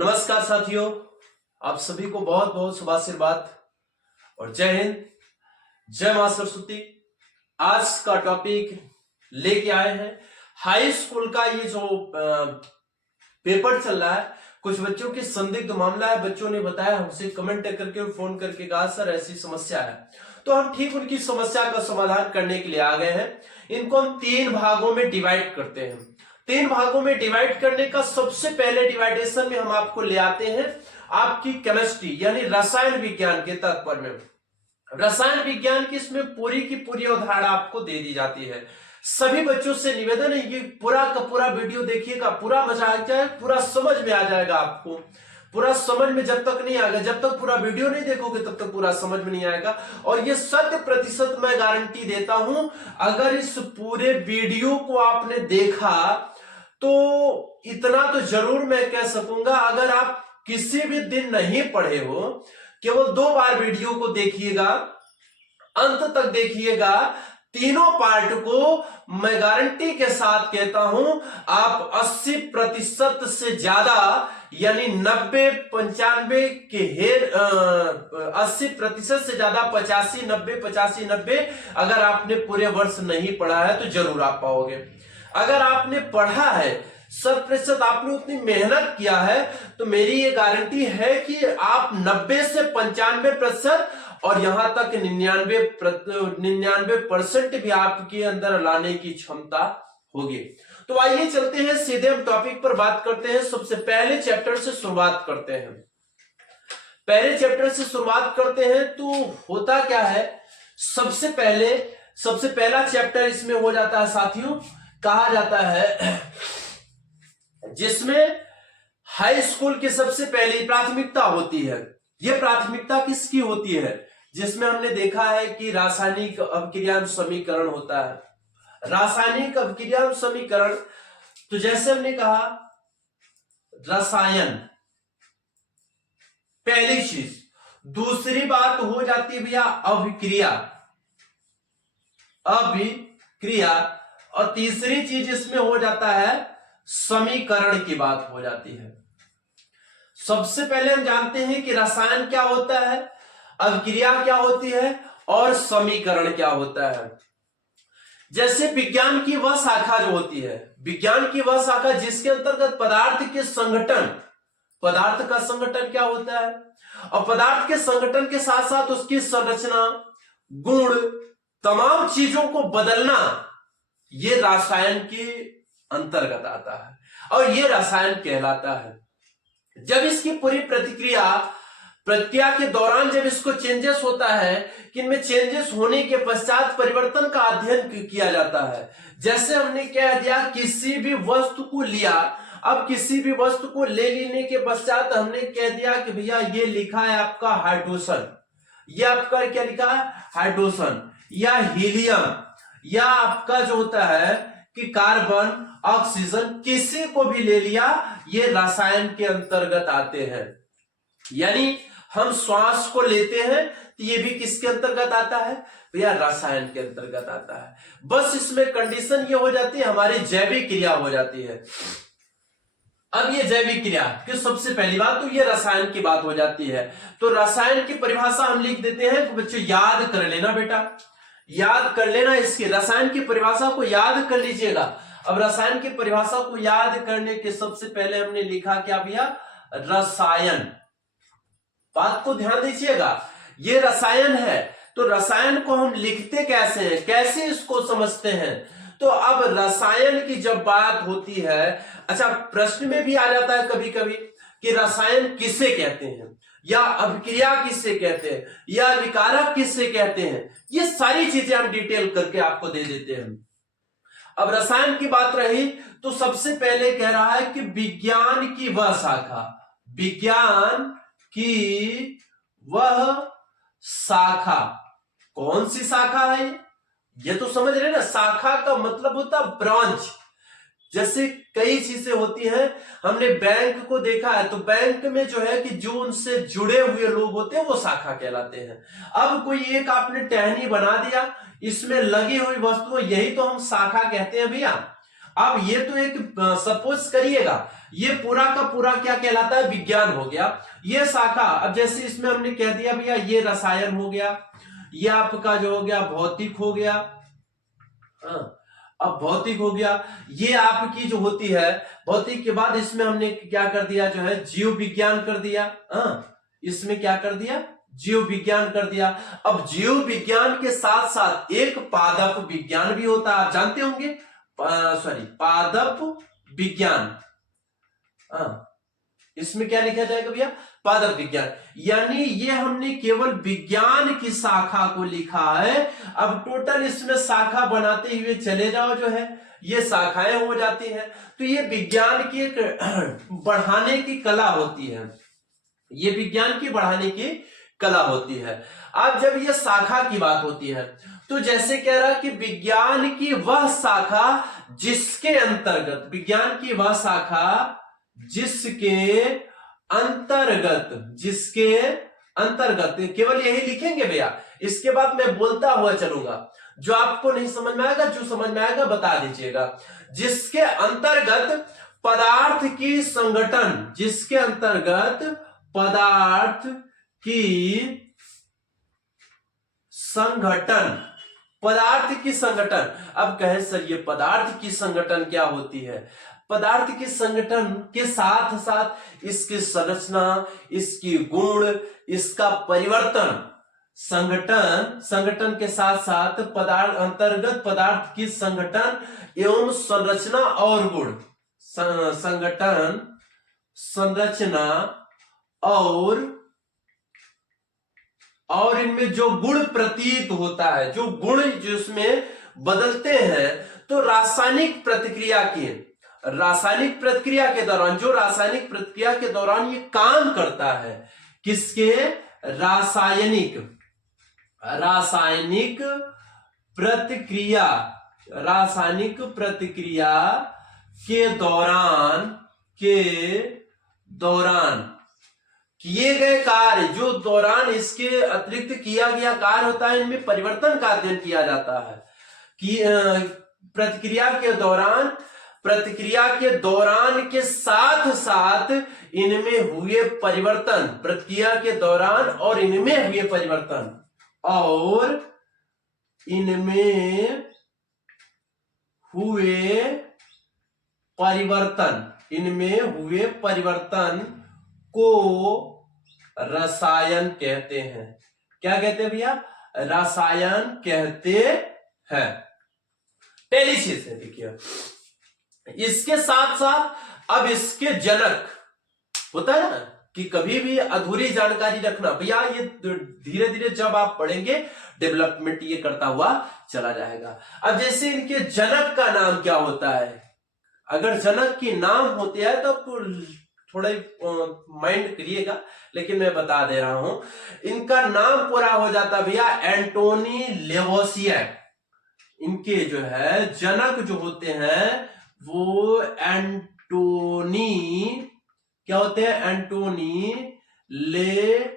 नमस्कार साथियों, आप सभी को बहुत बहुत शुभ आशीर्वाद और जय हिंद, जय मां सरस्वती। आज का टॉपिक लेके आए हैं हाई स्कूल का। ये जो पेपर चल रहा है, कुछ बच्चों की संदिग्ध मामला है। बच्चों ने बताया हमसे, कमेंट करके और फोन करके कहा सर ऐसी समस्या है, तो हम ठीक उनकी समस्या का समाधान करने के लिए आ गए हैं। इनको हम 3 भागों में डिवाइड करते हैं। 3 भागों में डिवाइड करने का सबसे पहले डिवाइडेशन में हम आपको ले आते हैं आपकी केमिस्ट्री यानी रसायन विज्ञान के तात्पर्य में। रसायन विज्ञान की इसमें पूरी की पूरी अवधारणा आपको दे दी जाती है। सभी बच्चों से निवेदन है, ये पूरा का पूरा वीडियो देखिएगा, पूरा मजा आ जाए, पूरा समझ में आ जाएगा आपको। पूरा समझ में जब तक नहीं आएगा, जब तक पूरा वीडियो नहीं देखोगे तब तक पूरा समझ में नहीं आएगा। और ये 100% मैं गारंटी देता हूं, अगर इस पूरे वीडियो को आपने देखा तो इतना तो जरूर मैं कह सकूंगा, अगर आप किसी भी दिन नहीं पढ़े हो, केवल 2 बार वीडियो को देखिएगा, अंत तक देखिएगा, तीनों पार्ट को मैं गारंटी के साथ कहता हूं आप 80% से ज्यादा यानी 90-95 के 80% से ज्यादा 85-90 अगर आपने पूरे वर्ष नहीं पढ़ा है तो जरूर आप पाओगे। अगर आपने पढ़ा है, 100% आपने उतनी मेहनत किया है, तो मेरी ये गारंटी है कि आप 90 से 95% और यहां तक 99% भी आपके अंदर लाने की क्षमता होगी। तो आइए चलते हैं सीधे हम टॉपिक पर बात करते हैं। सबसे पहले चैप्टर से शुरुआत करते हैं। पहले चैप्टर से शुरुआत करते हैं तो होता क्या है, सबसे पहला चैप्टर इसमें हो जाता है साथियों, कहा जाता है जिसमें हाई स्कूल की सबसे पहली प्राथमिकता होती है। यह प्राथमिकता किसकी होती है? जिसमें हमने देखा है कि रासायनिक अभिक्रियान समीकरण होता है। रासायनिक अभिक्रियान समीकरण, तो जैसे हमने कहा रसायन पहली चीज, दूसरी बात हो जाती है भैया अभिक्रिया, और तीसरी चीज इसमें हो जाता है समीकरण की बात हो जाती है। सबसे पहले हम जानते हैं कि रसायन क्या होता है, अभिक्रिया क्या होती है और समीकरण क्या होता है। जैसे विज्ञान की वह शाखा जो होती है, विज्ञान की वह शाखा जिसके अंतर्गत पदार्थ के संगठन, पदार्थ का संगठन क्या होता है, और पदार्थ के संगठन के साथ साथ उसकी संरचना, गुण, तमाम चीजों को बदलना, ये रसायन के अंतर्गत आता है और ये रसायन कहलाता है। जब इसकी पूरी प्रक्रिया के दौरान जब इसको चेंजेस होता है, कि इनमें चेंजेस होने के पश्चात परिवर्तन का अध्ययन किया जाता है। जैसे हमने कह दिया किसी भी वस्तु को लिया, अब किसी भी वस्तु को ले लेने के पश्चात हमने कह दिया कि भैया ये लिखा है आपका हाइड्रोजन, ये आपका क्या लिखा है हाइड्रोजन या हीलियम, या आपका जो होता है कि कार्बन, ऑक्सीजन, किसी को भी ले लिया, ये रसायन के अंतर्गत आते हैं। यानी हम श्वास को लेते हैं तो ये भी किसके अंतर्गत आता है भैया, रसायन के अंतर्गत आता है। बस इसमें कंडीशन ये हो जाती है, हमारी जैविक क्रिया हो जाती है। अब ये जैविक क्रिया कि सबसे पहली बात तो ये रसायन की बात हो जाती है। तो रसायन की परिभाषा हम लिख देते हैं, तो बच्चों याद कर लेना, बेटा याद कर लेना, इसके रसायन की परिभाषा को याद कर लीजिएगा। अब रसायन की परिभाषा को याद करने के सबसे पहले हमने लिखा क्या भैया, रसायन। बात को ध्यान दीजिएगा, ये रसायन है, तो रसायन को हम लिखते कैसे हैं, कैसे इसको समझते हैं। तो अब रसायन की जब बात होती है, अच्छा प्रश्न में भी आ जाता है कभी कभी कि रसायन किसे कहते हैं, या अभिक्रिया किससे कहते हैं, या विकारक किससे कहते हैं। ये सारी चीजें हम डिटेल करके आपको दे देते हैं। अब रसायन की बात रही तो सबसे पहले कह रहा है कि विज्ञान की वह शाखा, विज्ञान की वह शाखा, कौन सी शाखा है ये तो समझ रहे ना। शाखा का मतलब होता ब्रांच। जैसे कई चीजें होती हैं, हमने बैंक को देखा है, तो बैंक में जो है कि जो उनसे जुड़े हुए लोग होते हैं वो शाखा कहलाते हैं। अब कोई एक आपने टहनी बना दिया, इसमें लगी हुई वस्तु, यही तो हम शाखा कहते हैं भैया। अब ये तो एक सपोज करिएगा, ये पूरा का पूरा क्या कहलाता है, विज्ञान हो गया। ये शाखा, अब जैसे इसमें हमने कह दिया भैया ये रसायन हो गया, ये आपका जो हो गया भौतिक हो गया। अब भौतिक हो गया, ये आपकी जो होती है भौतिक के बाद इसमें हमने क्या कर दिया, जो है जीव विज्ञान कर दिया। इसमें क्या कर दिया, जीव विज्ञान कर दिया। अब जीव विज्ञान के साथ साथ एक पादप विज्ञान भी होता है, आप जानते होंगे, सॉरी पादप विज्ञान। इसमें क्या लिखा जाएगा भैया, पादप विज्ञान। यानी ये हमने केवल विज्ञान की शाखा को लिखा है। अब टोटल इसमें शाखा बनाते हुए चले जाओ, जो है ये शाखाएं हो जाती हैं। तो ये विज्ञान की एक बढ़ाने की कला होती है, ये विज्ञान की बढ़ाने की कला होती है। अब जब ये शाखा की बात होती है तो जैसे कह रहा कि विज्ञान की वह शाखा जिसके अंतर्गत, विज्ञान की वह शाखा जिसके अंतर्गत केवल यही लिखेंगे भैया, इसके बाद मैं बोलता हुआ चलूंगा, जो आपको नहीं समझ में आएगा, जो समझ में आएगा बता दीजिएगा। जिसके अंतर्गत पदार्थ की संगठन, जिसके अंतर्गत पदार्थ की संगठन, पदार्थ की संगठन। अब कहें सर ये पदार्थ की संगठन क्या होती है, पदार्थ के संगठन के साथ साथ इसकी संरचना, इसकी गुण, इसका परिवर्तन, संगठन के साथ साथ पदार्थ अंतर्गत पदार्थ की संगठन एवं संरचना और गुण, संगठन, संरचना और इनमें जो गुण प्रतीत होता है, जो गुण जिसमें बदलते हैं, तो रासायनिक प्रतिक्रिया के दौरान, जो रासायनिक प्रतिक्रिया के दौरान ये काम करता है, किसके, रासायनिक प्रतिक्रिया के दौरान किए गए कार्य, जो दौरान इसके अतिरिक्त किया गया कार्य होता है, इनमें परिवर्तन का अध्ययन किया जाता है कि प्रतिक्रिया के दौरान के साथ साथ इनमें हुए परिवर्तन, प्रतिक्रिया के दौरान और इनमें हुए परिवर्तन, इनमें हुए परिवर्तन को रसायन कहते हैं। क्या कहते हैं भैया, रसायन कहते हैं। पहली चीज है, देखिए इसके साथ साथ अब इसके जनक होता है ना कि कभी भी अधूरी जानकारी रखना भैया, ये धीरे धीरे जब आप पढ़ेंगे डेवलपमेंट ये करता हुआ चला जाएगा। अब जैसे इनके जनक का नाम क्या होता है, अगर जनक की नाम होते हैं तो थोड़ा माइंड करिएगा, लेकिन मैं बता दे रहा हूं, इनका नाम पूरा हो जाता भैया एंटोनी लेवोसियर। इनके जो है जनक जो होते हैं वो एंटोनी क्या होते हैं, एंटोनी लेवोसिए,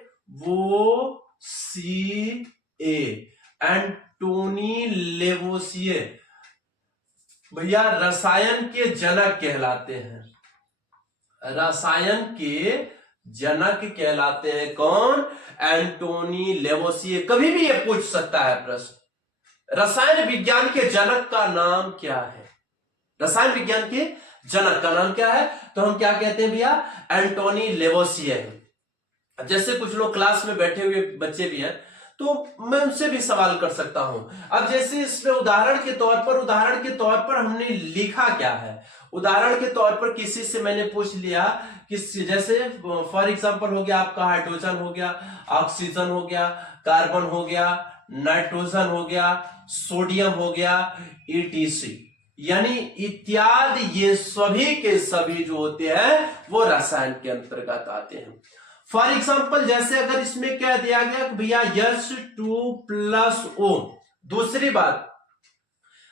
एंटोनी लेवोसिए भैया रसायन के जनक कहलाते हैं, रसायन के जनक कहलाते हैं। कौन, एंटोनी लेवोसिए। कभी भी ये पूछ सकता है प्रश्न, रसायन विज्ञान के जनक का नाम क्या है, रसायन विज्ञान के जनक का नाम क्या है, तो हम क्या कहते हैं भैया, एंटोनी लेवोसियर। जैसे कुछ लोग क्लास में बैठे हुए बच्चे भी हैं, तो मैं उनसे भी सवाल कर सकता हूं। अब जैसे इसमें उदाहरण के तौर पर हमने लिखा क्या है, उदाहरण के तौर पर किसी से मैंने पूछ लिया कि जैसे फॉर एग्जांपल हो गया आपका हाइड्रोजन हो गया, ऑक्सीजन हो गया, कार्बन हो गया, नाइट्रोजन हो गया, सोडियम हो गया, ईटीसी, यानी इत्यादि, ये सभी के सभी जो होते हैं वो रसायन के अंतर्गत आते हैं। फॉर एग्जाम्पल जैसे अगर इसमें क्या दिया गया भैया H2+O। दूसरी बात,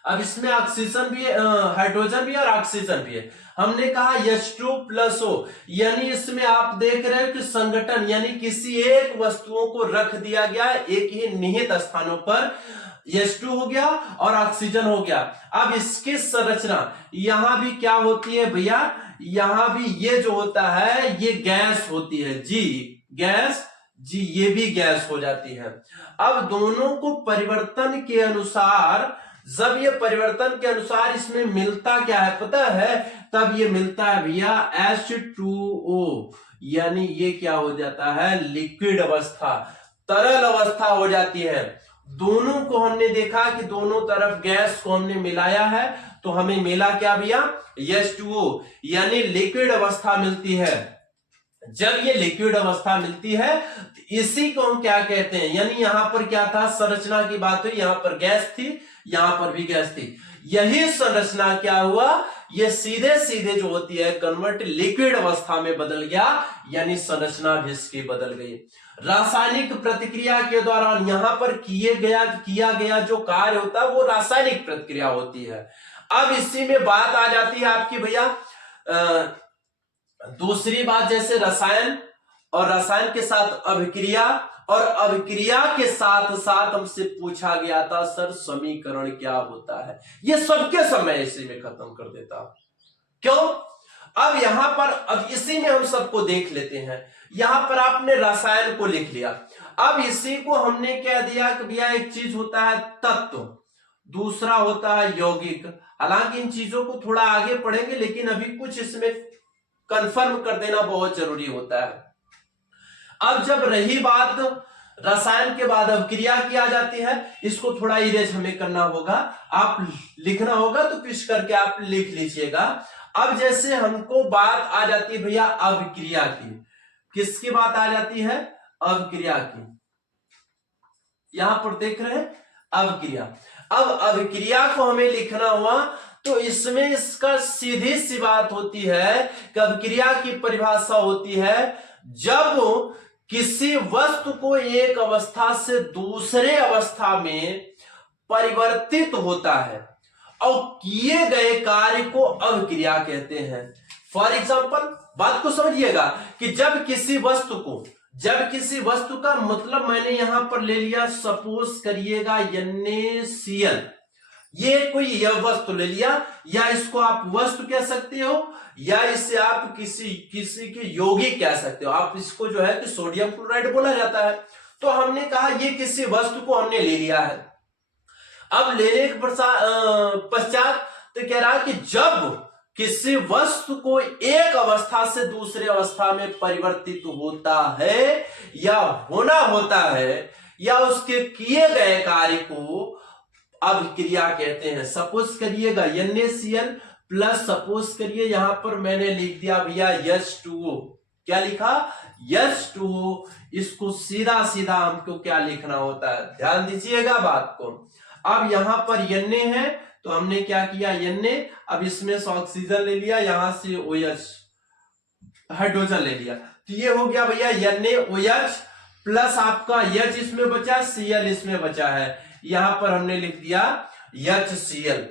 अब इसमें ऑक्सीजन भी है, हाइड्रोजन भी है और ऑक्सीजन भी है। हमने कहा H2+O, यानी इसमें आप देख रहे हो कि संगठन यानी किसी एक वस्तुओं को रख दिया गया एक ही निहित स्थानों पर, H2 हो गया और ऑक्सीजन हो गया। अब इसकी संरचना यहां भी क्या होती है भैया, यहां भी ये जो होता है ये गैस होती है जी, गैस जी, ये भी गैस हो जाती है। अब दोनों को परिवर्तन के अनुसार, जब ये परिवर्तन के अनुसार इसमें मिलता क्या है पता है, तब ये मिलता है भैया H2O, यानी ये क्या हो जाता है, लिक्विड अवस्था, तरल अवस्था हो जाती है। दोनों को हमने देखा कि दोनों तरफ गैस को हमने मिलाया है तो हमें मिला क्या भैया, H2O, यानी लिक्विड अवस्था मिलती है। जब ये लिक्विड अवस्था मिलती है तो इसी को हम क्या कहते हैं, यानी यहां पर क्या था, संरचना की बात हुई, यहां पर गैस थी, यहां पर भी गैस थी, यही संरचना क्या हुआ, ये सीधे सीधे जो होती है कन्वर्ट लिक्विड अवस्था में बदल गया, यानी संरचना भी इसकी बदल गई। रासायनिक प्रतिक्रिया के दौरान यहां पर किया गया जो कार्य होता है वो रासायनिक प्रतिक्रिया होती है। अब इसी में बात आ जाती है आपकी भैया दूसरी बात, जैसे रसायन और रसायन के साथ अभिक्रिया, और अभिक्रिया के साथ साथ हमसे पूछा गया था सर समीकरण क्या होता है, ये सबके समय इसी में खत्म कर देता। क्यों? अब यहां पर, अब इसी में हम सबको देख लेते हैं। यहां पर आपने रसायन को लिख लिया, अब इसी को हमने कह दिया कि भैया एक चीज होता है तत्व, दूसरा होता है यौगिक। हालांकि इन चीजों को थोड़ा आगे पढ़ेंगे, लेकिन अभी कुछ इसमें कंफर्म कर देना बहुत जरूरी होता है। अब जब रही बात रसायन के बाद अभिक्रिया किया जाती है, इसको थोड़ा इरेज हमें करना होगा, आप लिखना होगा तो पिच करके आप लिख लीजिएगा। अब जैसे हमको बात आ जाती है भैया अभिक्रिया की, किसकी बात आ जाती है, अभिक्रिया की, यहां पर देख रहे हैं अभिक्रिया। अब अभिक्रिया को हमें लिखना हुआ तो इसमें इसका सीधी सी बात होती है कि अभिक्रिया की परिभाषा होती है जब किसी वस्तु को एक अवस्था से दूसरे अवस्था में परिवर्तित होता है और किए गए कार्य को अभिक्रिया कहते हैं। फॉर एग्जाम्पल, बात को समझिएगा कि जब किसी वस्तु का मतलब मैंने यहां पर ले लिया, सपोज करिएगा NaCl, ये कोई यह वस्तु ले लिया, या इसको आप वस्तु कह सकते हो या इसे आप किसी के यौगिक कह सकते हो, आप इसको जो है कि सोडियम क्लोराइड बोला जाता है। तो हमने कहा ये किसी वस्तु को हमने ले लिया है। अब लेने के पश्चात तो कह रहा है कि जब किसी वस्तु को एक अवस्था से दूसरे अवस्था में परिवर्तित होता है या होना होता है या उसके किए गए कार्य को अभिक्रिया कहते हैं। सपोज करिएगा NaCl प्लस सपोज करिए यहां पर मैंने लिख दिया भैया H2O, क्या लिखा, H2O। इसको सीधा सीधा हमको क्या लिखना होता है, ध्यान दीजिएगा बात को। अब यहां पर Na है तो हमने क्या किया, Na, अब इसमें से ऑक्सीजन ले लिया, यहां से OH हाइड्रोजन ले लिया, तो ये हो गया भैया NaOH प्लस आपका H इसमें बचा, Cl इसमें बचा है, यहां पर हमने लिख दिया HCl।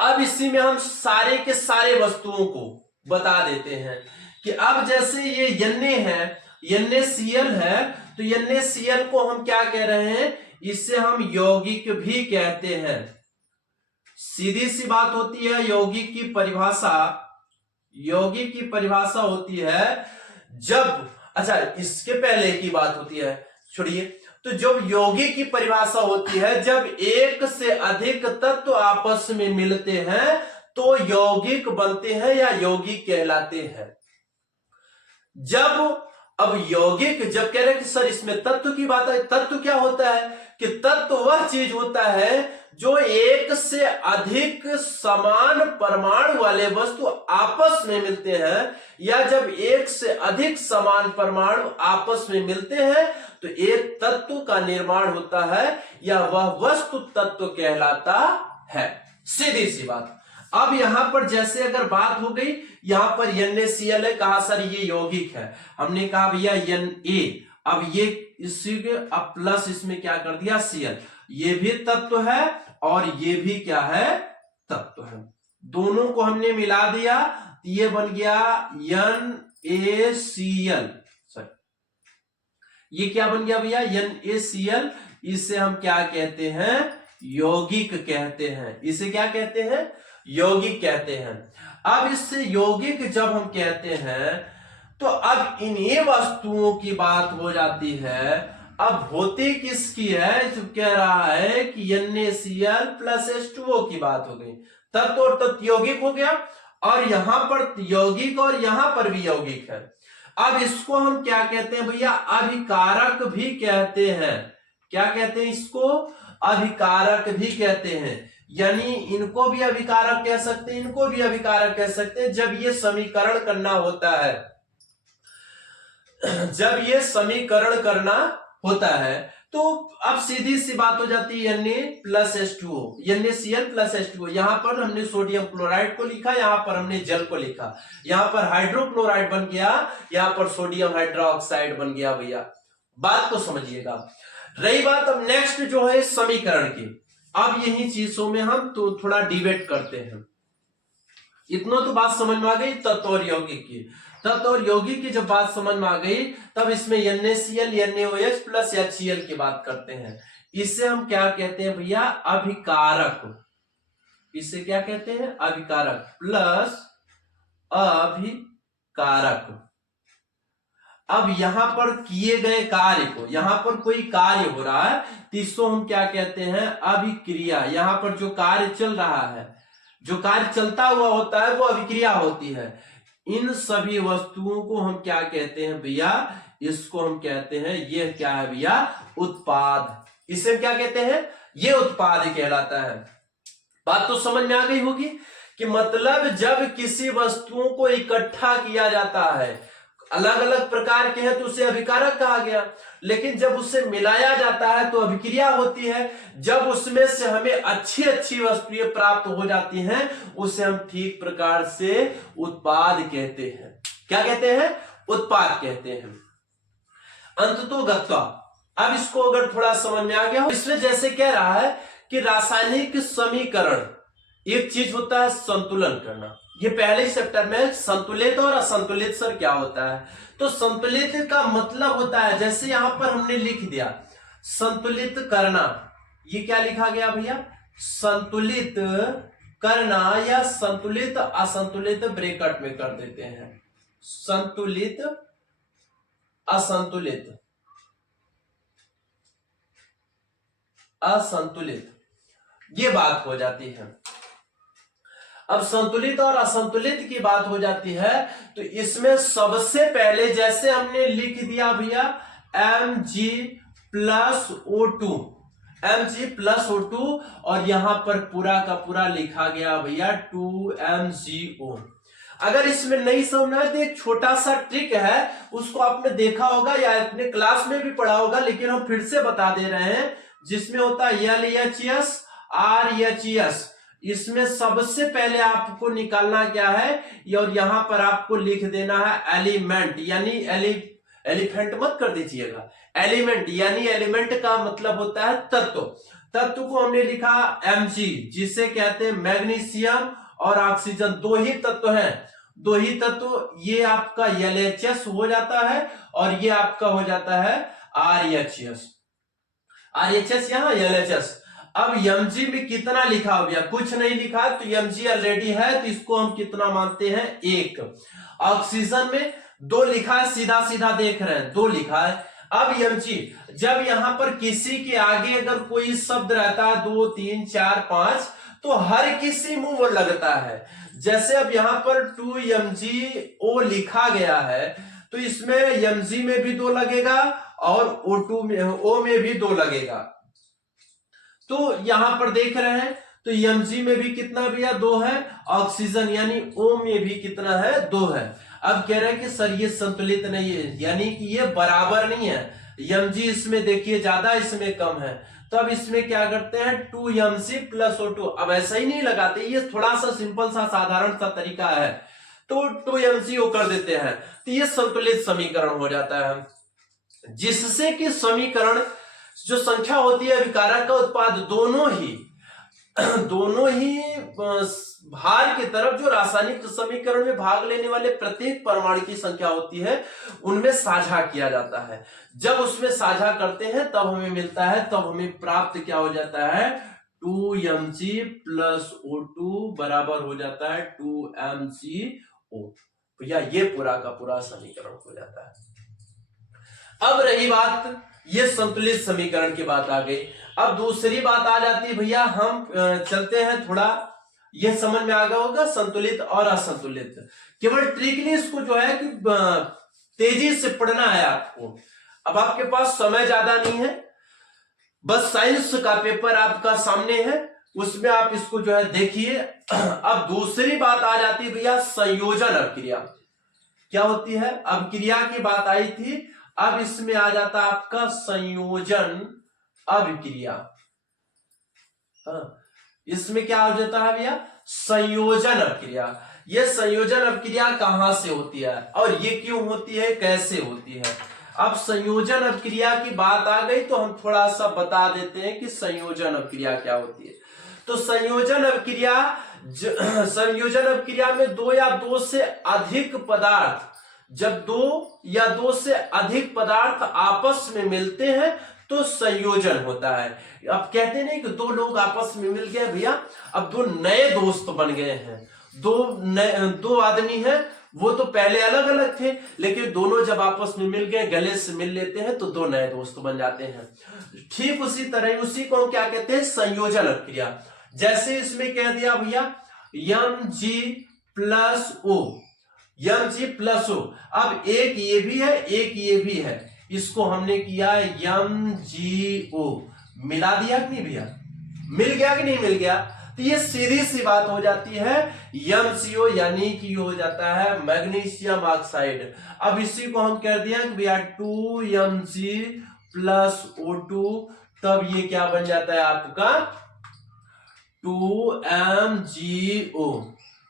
अब इसी में हम सारे के सारे वस्तुओं को बता देते हैं कि अब जैसे ये Na है, NaCl है, तो NaCl को हम क्या कह रहे हैं, इसे हम यौगिक भी कहते हैं। सीधी सी बात होती है, यौगिक की परिभाषा होती है जब, अच्छा इसके पहले की बात होती है, छोड़िए, तो जब यौगिक की परिभाषा होती है जब एक से अधिक तत्व आपस में मिलते हैं तो यौगिक बनते हैं या यौगिक कहलाते हैं। अब यौगिक जब कह रहे हैं कि सर इसमें तत्व की बात है, तत्व क्या होता है कि तत्व वह चीज होता है जो एक से अधिक समान परमाणु वाले वस्तु आपस में मिलते हैं, या जब एक से अधिक समान परमाणु आपस में मिलते हैं तो एक तत्व का निर्माण होता है या वह वस्तु तत्व कहलाता है। सीधी सी बात। अब यहां पर जैसे अगर बात हो गई, यहां पर NaCl है, कहा सर ये यौगिक है, हमने कहा भैया Na, अब ये इसी के अब प्लस इसमें क्या कर दिया Cl, ये भी तत्व है और ये भी क्या है, तत्व है। दोनों को हमने मिला दिया, ये बन गया NaCl। ये क्या बन गया भैया, NaCl। इसे हम क्या कहते हैं, यौगिक कहते हैं। इसे क्या कहते हैं, यौगिक कहते हैं। अब इससे यौगिक जब हम कहते हैं तो अब इन्हीं वस्तुओं की बात हो जाती है। अब होती किसकी है, जो कह रहा है कि NaCl प्लस H2O की बात हो गई। तत्व और तत्व यौगिक हो गया, और यहां पर यौगिक और यहां पर भी यौगिक है। अब इसको हम क्या कहते हैं भैया, अभिकारक भी कहते हैं। क्या कहते हैं इसको, अभिकारक भी कहते हैं। यानी इनको भी अभिकारक कह सकते हैं, इनको भी अभिकारक कह सकते हैं। जब ये समीकरण करना होता है, जब ये समीकरण करना होता है, तो अब सीधी सी बात हो जाती है Na plus H2O, NaCl plus H2O। यहां पर हमने सोडियम क्लोराइड को लिखा, यहां पर हमने जल को लिखा, यहां पर हाइड्रोक्लोराइड बन गया, यहां पर सोडियम हाइड्रोक्साइड बन गया। भैया बात को समझिएगा। रही बात अब नेक्स्ट जो है समीकरण की, अब यही चीजों में हम तो थोड़ा डिबेट करते हैं। इतना तो बात समझ में आ गई तत्व और यौगिक की। तत्व और यौगिक की जब बात समझ में आ गई, तब इसमें NaCl NaOH प्लस HCl की बात करते हैं। इसे हम क्या कहते हैं भैया, अभिकारक। इसे क्या कहते हैं, अभिकारक प्लस अभिकारक। अब यहां पर किए गए कार्य को, यहां पर कोई कार्य हो रहा है तो इसको हम क्या कहते हैं, अभिक्रिया। यहां पर जो कार्य चल रहा है, जो कार्य चलता हुआ होता है, वो अभिक्रिया होती है। इन सभी वस्तुओं को हम क्या कहते हैं भैया, इसको हम कहते हैं, ये क्या है भैया, उत्पाद। इसे क्या कहते हैं, ये उत्पाद कहलाता है। बात तो समझ में आ गई होगी कि मतलब जब किसी वस्तुओं को इकट्ठा किया जाता है, अलग अलग प्रकार के हैं तो उसे अभिकारक कहा गया, लेकिन जब उससे मिलाया जाता है तो अभिक्रिया होती है। जब उसमें से हमें अच्छी अच्छी वस्तुएं प्राप्त हो जाती हैं, उसे हम ठीक प्रकार से उत्पाद कहते हैं। क्या कहते हैं, उत्पाद कहते हैं। अंततोगत्वा, अब इसको अगर थोड़ा समझ में आ गया हो, इसमें जैसे कह रहा है कि रासायनिक समीकरण, एक चीज होता है संतुलन करना। ये पहले चैप्टर में संतुलित और असंतुलित सर क्या होता है, तो संतुलित का मतलब होता है, जैसे यहां पर हमने लिख दिया संतुलित करना। ये क्या लिखा गया भैया, संतुलित करना, या संतुलित असंतुलित ब्रैकेट में कर देते हैं, संतुलित असंतुलित, असंतुलित, ये बात हो जाती है। अब संतुलित और असंतुलित की बात हो जाती है, तो इसमें सबसे पहले जैसे हमने लिख दिया भैया Mg plus O2, Mg plus O2, और यहां पर पूरा का पूरा लिखा गया भैया 2MgO। अगर इसमें नहीं समझना है तो एक छोटा सा ट्रिक है, उसको आपने देखा होगा या अपने क्लास में भी पढ़ा होगा, लेकिन हम फिर से बता दे रहे हैं, जिसमें होता है LHS RHS। इसमें सबसे पहले आपको निकालना क्या है, और यहां पर आपको लिख देना है एलिमेंट, यानी एलिफेंट मत कर दीजिएगा, एलिमेंट, यानी एलिमेंट का मतलब होता है तत्व। तत्व को हमने लिखा Mg, जिसे कहते हैं मैग्नीशियम और ऑक्सीजन, दो ही तत्व हैं, दो ही तत्व। ये आपका LHS हो जाता है और ये आपका हो जाता है RHS। RHS यहां LHS। अब Mg में कितना लिखा हो गया, कुछ नहीं लिखा, तो Mg ऑलरेडी है, तो इसको हम कितना मानते हैं, 1। ऑक्सीजन में 2 लिखा है, सीधा सीधा देख रहे हैं, 2 लिखा है। अब Mg, जब यहां पर किसी के आगे अगर कोई शब्द रहता है 2 3 4 5, तो हर किसी मुंह वो लगता है। जैसे अब यहां पर 2MgO लिखा गया है, तो इसमें Mg में भी 2 लगेगा और O2 में, O में भी 2 लगेगा। तो यहां पर देख रहे हैं, तो Mg में भी कितना भैया, 2 है, ऑक्सीजन यानी O में भी कितना है, 2 है। अब कह रहे हैं कि सर ये संतुलित नहीं है, यानी कि ये बराबर नहीं है, Mg इसमें देखिए ज्यादा, इसमें कम है, तो अब इसमें क्या करते हैं 2Mg प्लस O2। अब ऐसा ही नहीं लगाते, ये थोड़ा सा सिंपल सा साधारण सा तरीका है, तो 2MgO कर देते हैं, तो ये संतुलित समीकरण हो जाता है, जिससे कि समीकरण जो संख्या होती है, विकारक का उत्पाद दोनों ही दोनों ही भार की तरफ जो रासायनिक समीकरण में भाग लेने वाले प्रत्येक परमाणु की संख्या होती है उनमें साझा किया जाता है। जब उसमें साझा करते हैं तब हमें मिलता है, तब हमें प्राप्त क्या हो जाता है, 2mg प्लस O2 बराबर हो जाता है 2mgO। भैया ये पूरा का पूरा समीकरण हो जाता है। अब रही बात ये संतुलित समीकरण की बात आ गई। अब दूसरी बात आ जाती है भैया, हम चलते हैं थोड़ा, ये समझ में आ गया होगा संतुलित और असंतुलित। केवल ट्रिकली इसको जो है कि तेजी से पढ़ना है आपको। अब आपके पास समय ज्यादा नहीं है, बस साइंस का पेपर आपका सामने है, उसमें आप इसको जो है देखिए। अब दूसरी बात आ जाती है भैया संयोजन अभिक्रिया। क्या होती है, अभिक्रिया की बात आई थी, अब इसमें आ जाता है आपका संयोजन अभिक्रिया। इसमें क्या हो जाता है भैया, संयोजन अभिक्रिया। ये संयोजन अभिक्रिया कहां से होती है और ये क्यों होती है, कैसे होती है। अब संयोजन अभिक्रिया की बात आ गई तो हम थोड़ा सा बता देते हैं कि संयोजन अभिक्रिया क्या होती है। तो संयोजन अभिक्रिया में दो या दो से अधिक पदार्थ, जब दो या दो से अधिक पदार्थ आपस में मिलते हैं तो संयोजन होता है। अब कहते नहीं कि दो लोग आपस में मिल गए भैया, अब दो नए दोस्त बन गए हैं, दो आदमी हैं, वो तो पहले अलग अलग थे लेकिन दोनों जब आपस में मिल गए, गले से मिल लेते हैं तो दो नए दोस्त बन जाते हैं। ठीक उसी तरह उसी को हम क्या कहते हैं, संयोजन अभिक्रिया। जैसे इसमें कह दिया भैया Mg plus O, Mg plus O। अब एक ये भी है एक ये भी है, इसको हमने किया MgO, मिला दिया कि नहीं भैया, मिल गया कि नहीं मिल गया। तो ये सीधी सी बात हो जाती है MgO, यानी कि हो जाता है मैग्नीशियम ऑक्साइड। अब इसी को हम कर दिया कि भैया 2Mg प्लस O2, तब ये क्या बन जाता है आपका 2MgO।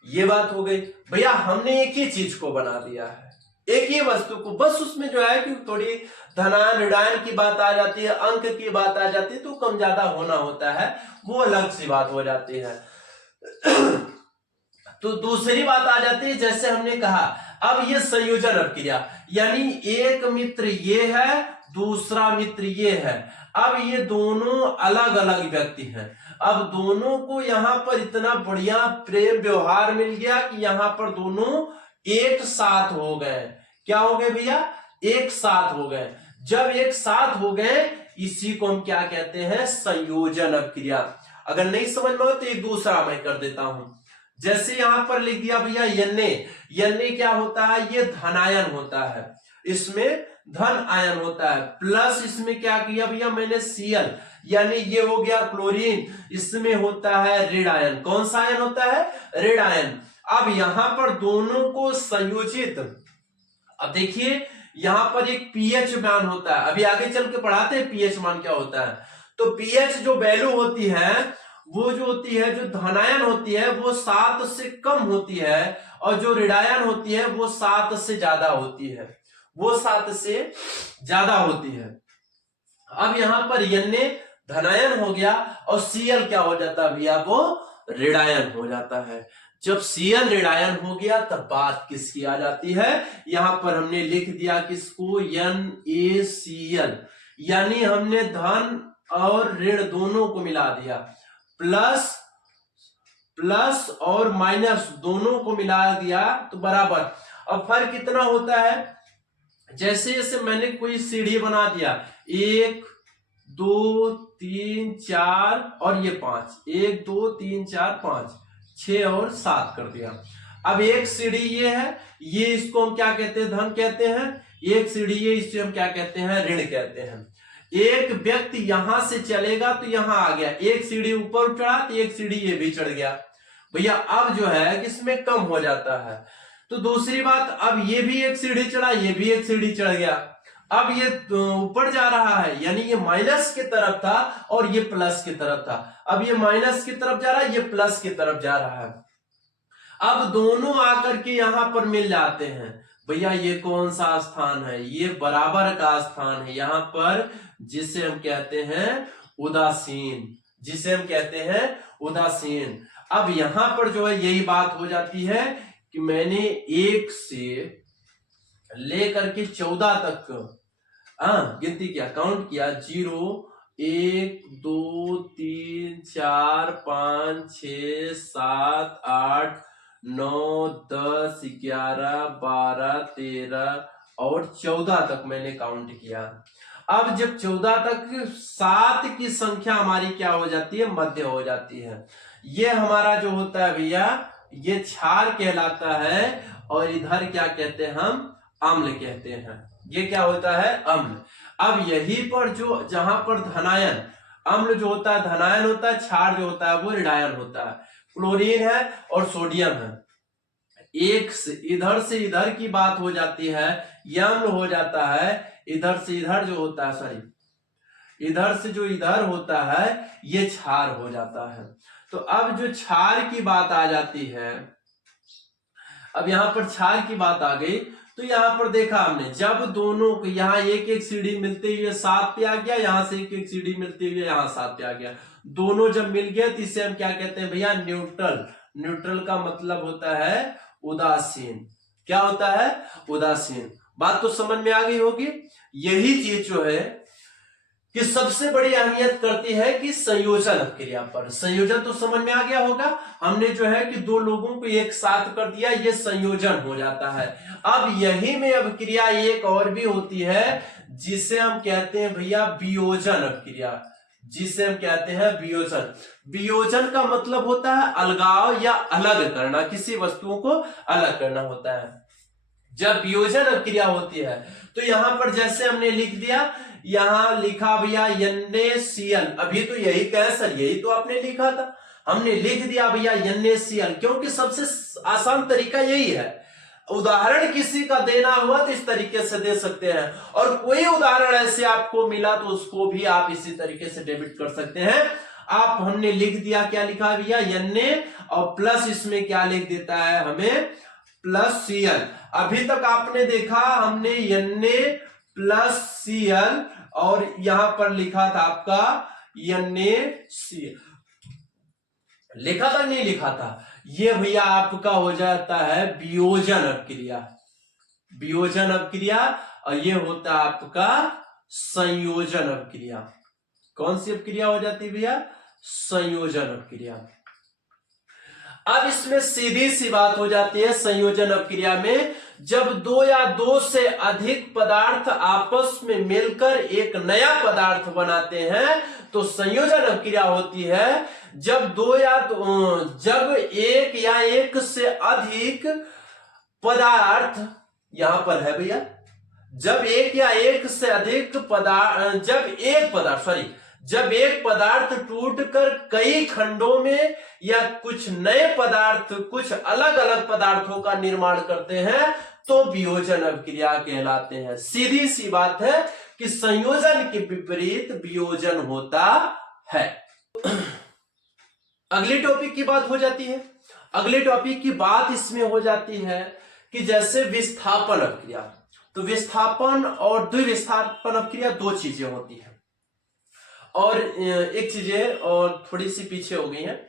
ये बात हो गई भैया, हमने एक ही चीज को बना दिया है, एक ही वस्तु को, बस उसमें जो है कि थोड़ी धनायन ऋणायन की बात आ जाती है, अंक की बात आ जाती है तो कम ज्यादा होना होता है, वो अलग सी बात हो जाती है। तो दूसरी बात आ जाती है, जैसे हमने कहा अब ये संयोजन अभिक्रिया, यानी एक मित्र ये है दूसरा मित्र ये है, अब ये दोनों अलग अलग व्यक्ति हैं, अब दोनों को यहां पर इतना बढ़िया प्रेम व्यवहार मिल गया कि यहां पर दोनों एक साथ हो गए। क्या हो गए भैया, एक साथ हो गए। जब एक साथ हो गए इसी को हम क्या कहते हैं, संयोजन अभिक्रिया। अगर नहीं समझ में हो तो एक दूसरा मैं कर देता हूं। जैसे यहां पर लिख दिया भैया Na क्या होता है, ये धनायन होता है, इसमें धन आयन होता है, प्लस इसमें क्या किया भैया मैंने Cl, यानी ये हो गया क्लोरीन, इसमें होता है ऋण आयन। कौन सा आयन होता है, ऋण आयन। अब यहां पर दोनों को संयोजित, अब देखिए यहां पर एक पीएच मान होता है, अभी आगे चल के पढ़ाते हैं पीएच मान क्या होता है। तो पीएच जो वैल्यू होती है वो जो होती है, जो धनायन होती है वो 7 से कम होती है और जो ऋणायन होती है वो 7 से ज्यादा होती है, वो 7 से ज्यादा होती है। अब यहां पर Na धनायन हो गया और Cl क्या हो जाता है भैया, वो ऋणायन हो जाता है। जब Cl ऋणायन हो गया तब बात किसकी आ जाती है, यहां पर हमने लिख दिया किसको, NaCl, यानी हमने धन और ऋण दोनों को मिला दिया, प्लस और माइनस दोनों को मिला दिया तो बराबर। अब फर्क कितना होता है, जैसे जैसे मैंने कोई सीढ़ी बना दिया, 1 2 3 4 और ये 5, 1 2 3 4 5 6 और 7 कर दिया। अब एक सीढ़ी ये है, ये इसको हम क्या कहते हैं, धन कहते हैं, एक सीढ़ी ये, इसे हम क्या कहते हैं, ऋण कहते हैं। एक व्यक्ति यहां से चलेगा तो यहां आ गया, एक सीढ़ी ऊपर चढ़ा तो एक सीढ़ी ये भी चढ़ गया भैया। अब जो है इसमें कम हो जाता है। तो दूसरी बात, अब ये भी एक सीढ़ी चढ़ा, ये भी एक सीढ़ी चढ़ गया, अब ये ऊपर जा रहा है, यानी ये माइनस की तरफ था और ये प्लस की तरफ था, अब ये माइनस की तरफ जा रहा है, ये प्लस की तरफ जा रहा है। अब दोनों आकर के यहां पर मिल जाते हैं भैया, ये कौन सा स्थान है, ये बराबर का स्थान है यहां पर, जिसे हम कहते हैं उदासीन, जिसे हम कहते हैं उदासीन। अब यहां पर जो है यही बात हो जाती है कि मैंने 1 से लेकर के 14 तक गिनती किया, काउंट किया, 0 1 2 3 4 5 6 7 8 9 10 11 12 13 और 14 तक मैंने काउंट किया। अब जब 14 तक 7 की संख्या हमारी क्या हो जाती है, मध्य हो जाती है। ये हमारा जो होता है भैया ये क्षार कहलाता है, और इधर क्या कहते हैं हम, अम्ल कहते हैं। ये क्या होता है, अम्ल। अब यही पर जो जहां पर धनायन, अम्ल जो होता है धनायन होता है, क्षार जो होता है वो ऋणायन होता है। क्लोरीन है और सोडियम है, एक से इधर की बात हो जाती है, यह अम्ल हो जाता है, इधर से इधर जो होता है, सॉरी इधर से जो इधर होता है ये क्षार हो जाता है। तो अब जो क्षार की बात आ जाती है, अब यहां पर क्षार की बात आ गई, तो यहां पर देखा हमने जब दोनों को यहां एक एक सीढ़ी मिलते हुए 7 पे आ गया, यहां से एक एक सीढ़ी मिलते हुए यहां 7 पे आ गया, दोनों जब मिल गए तो इसे हम क्या कहते हैं भैया, न्यूट्रल। न्यूट्रल का मतलब होता है उदासीन। क्या होता है, उदासीन। बात तो समझ में आ गई होगी। यही चीज जो है कि सबसे बड़ी अहमियत करती है कि संयोजन क्रिया पर। संयोजन तो समझ में आ गया होगा, हमने जो है कि दो लोगों को एक साथ कर दिया, ये संयोजन हो जाता है। अब यही में अब क्रिया एक और भी होती है जिसे हम कहते हैं भैया वियोजन क्रिया, जिसे हम कहते हैं वियोजन। वियोजन का मतलब होता है अलगाव या अलग करना, किसी वस्तुओं को अलग करना होता है। जब वियोजन क्रिया होती है तो यहां पर जैसे हमने लिख दिया, यहां लिखा भैया NaCl, अभी तो यही कैंसर, यही तो आपने लिखा था, हमने लिख दिया भैया NaCl, क्योंकि सबसे आसान तरीका यही है। उदाहरण किसी का देना हुआ तो इस तरीके से दे सकते हैं, और कोई उदाहरण ऐसे आपको मिला तो उसको भी आप इसी तरीके से डेबिट कर सकते हैं। आप हमने लिख दिया, क्या लिखा भैया Na, और प्लस इसमें क्या लिख देता है हमें, प्लस Cl। अभी तक आपने देखा हमने Na प्लस Cl और यहां पर लिखा था आपका NaCl, लिखा था नहीं लिखा था, ये भैया आपका हो जाता है वियोजन अपक्रिया। वियोजन अपक्रिया, और ये होता है आपका संयोजन अपक्रिया। कौन सी अपक्रिया हो जाती है भैया, संयोजन अपक्रिया। अब इसमें सीधी सी बात हो जाती है संयोजन अपक्रिया में, जब दो या दो से अधिक पदार्थ आपस में मिलकर एक नया पदार्थ बनाते हैं तो संयोजन अपक्रिया होती है। जब जब एक या एक से अधिक पदार्थ, यहां पर है भैया, जब एक या एक से अधिक पदार्थ, जब एक पदार्थ टूटकर कई खंडों में या कुछ नए पदार्थ कुछ अलग अलग पदार्थों का निर्माण करते हैं तो वियोजन अपक्रिया कहलाते हैं। सीधी सी बात है कि संयोजन के विपरीत वियोजन होता है। अगली टॉपिक की बात हो जाती है। अगले टॉपिक की बात इसमें हो जाती है कि जैसे विस्थापन अपक्रिया, तो विस्थापन और द्विविस्थापन अपक्रिया दो चीजें होती हैं, और एक चीजें और थोड़ी सी पीछे हो गई हैं,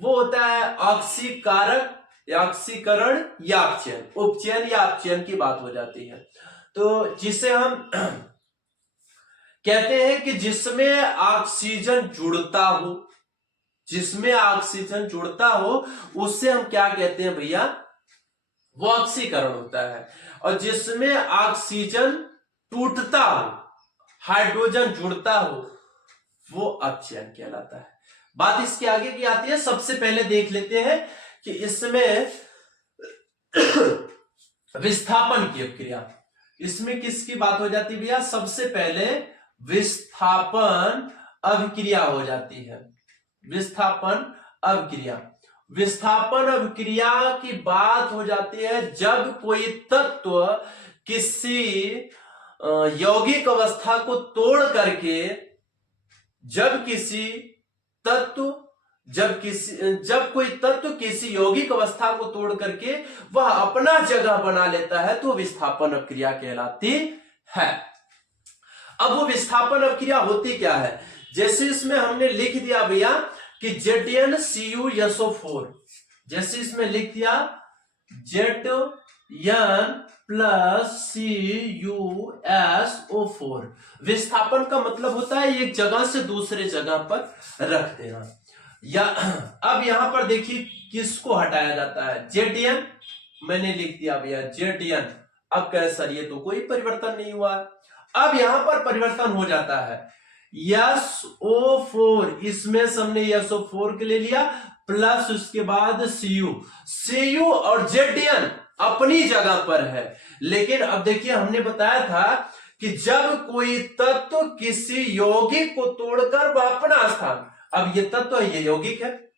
वो होता है ऑक्सीकारक या ऑक्सीकरण या अपचयन, उपचयन या अपचयन की बात हो जाती है। तो जिसे हम कहते हैं कि जिसमें ऑक्सीजन जुड़ता हो, जिसमें ऑक्सीजन जुड़ता हो उससे हम क्या कहते हैं भैया, वो ऑक्सीकरण होता है। और जिसमें ऑक्सीजन टूटता हो, हाइड्रोजन जुड़ता हो, वो अपचयन कहलाता है। बात इसके आगे की आती है। सबसे पहले देख लेते हैं कि इसमें विस्थापन की अपक्रिया, इसमें किसकी बात हो जाती है भैया, सबसे पहले विस्थापन अभिक्रिया हो जाती है। विस्थापन अभिक्रिया, विस्थापन अभिक्रिया की बात हो जाती है जब कोई तत्व किसी यौगिक अवस्था को तोड़ करके, जब कोई तत्व किसी यौगिक अवस्था को तोड़ करके वह अपना जगह बना लेता है तो विस्थापन अपक्रिया कहलाती है। अब वो विस्थापन अपक्रिया होती क्या है, जैसे इसमें हमने लिख दिया भैया कि ZnCuSO4, जैसे इसमें लिख दिया Zn प्लस CuSO4। विस्थापन का मतलब होता है एक जगह से दूसरे जगह पर रख देना। या अब यहां पर देखिए किसको हटाया जाता है, Zn मैंने लिख दिया भैया Zn। अब कहे सर ये तो कोई परिवर्तन नहीं हुआ। अब यहां पर परिवर्तन हो जाता है, SO4 इसमें से हमने SO4 के ले लिया, प्लस उसके बाद Cu और Zn अपनी जगह पर है। लेकिन अब देखिए हमने बताया था कि जब कोई तत्व किसी यौगिक को तोड़कर वह अपना स्थान, अब ये तत्व ये यौगिक है,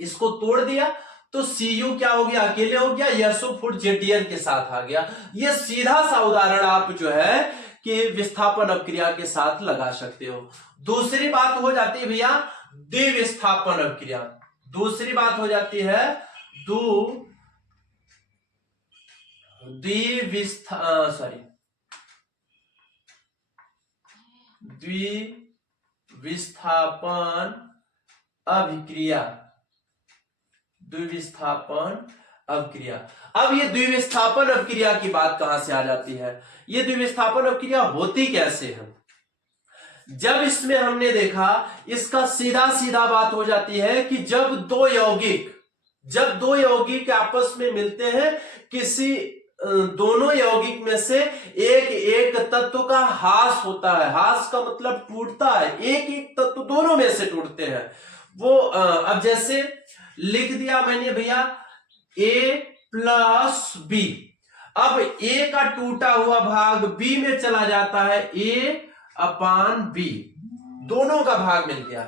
इसको तोड़ दिया तो Cu क्या हो गया, अकेले हो गया, SO4 Zn के साथ आ गया। ये सीधा सा उदाहरण आप जो है कि विस्थापन अपक्रिया के साथ लगा सकते हो। दूसरी बात हो जाती है भैया द्विविस्थापन अपक्रिया। दूसरी बात हो जाती है द्विविस्थापन अभिक्रिया। द्विविस्थापन अभिक्रिया। अब ये द्विविस्थापन अभिक्रिया की बात कहां से आ जाती है, ये द्विविस्थापन अभिक्रिया होती कैसे है। जब इसमें हमने देखा, इसका सीधा सीधा बात हो जाती है कि जब दो यौगिक आपस में मिलते हैं, किसी दोनों यौगिक में से एक तत्व का ह्रास होता है। ह्रास का मतलब टूटता है, एक तत्व दोनों में से टूटते हैं वो। अब जैसे लिख दिया मैंने भैया A प्लस B। अब A का टूटा हुआ भाग B में चला जाता है, A अपान B, दोनों का भाग मिल गया,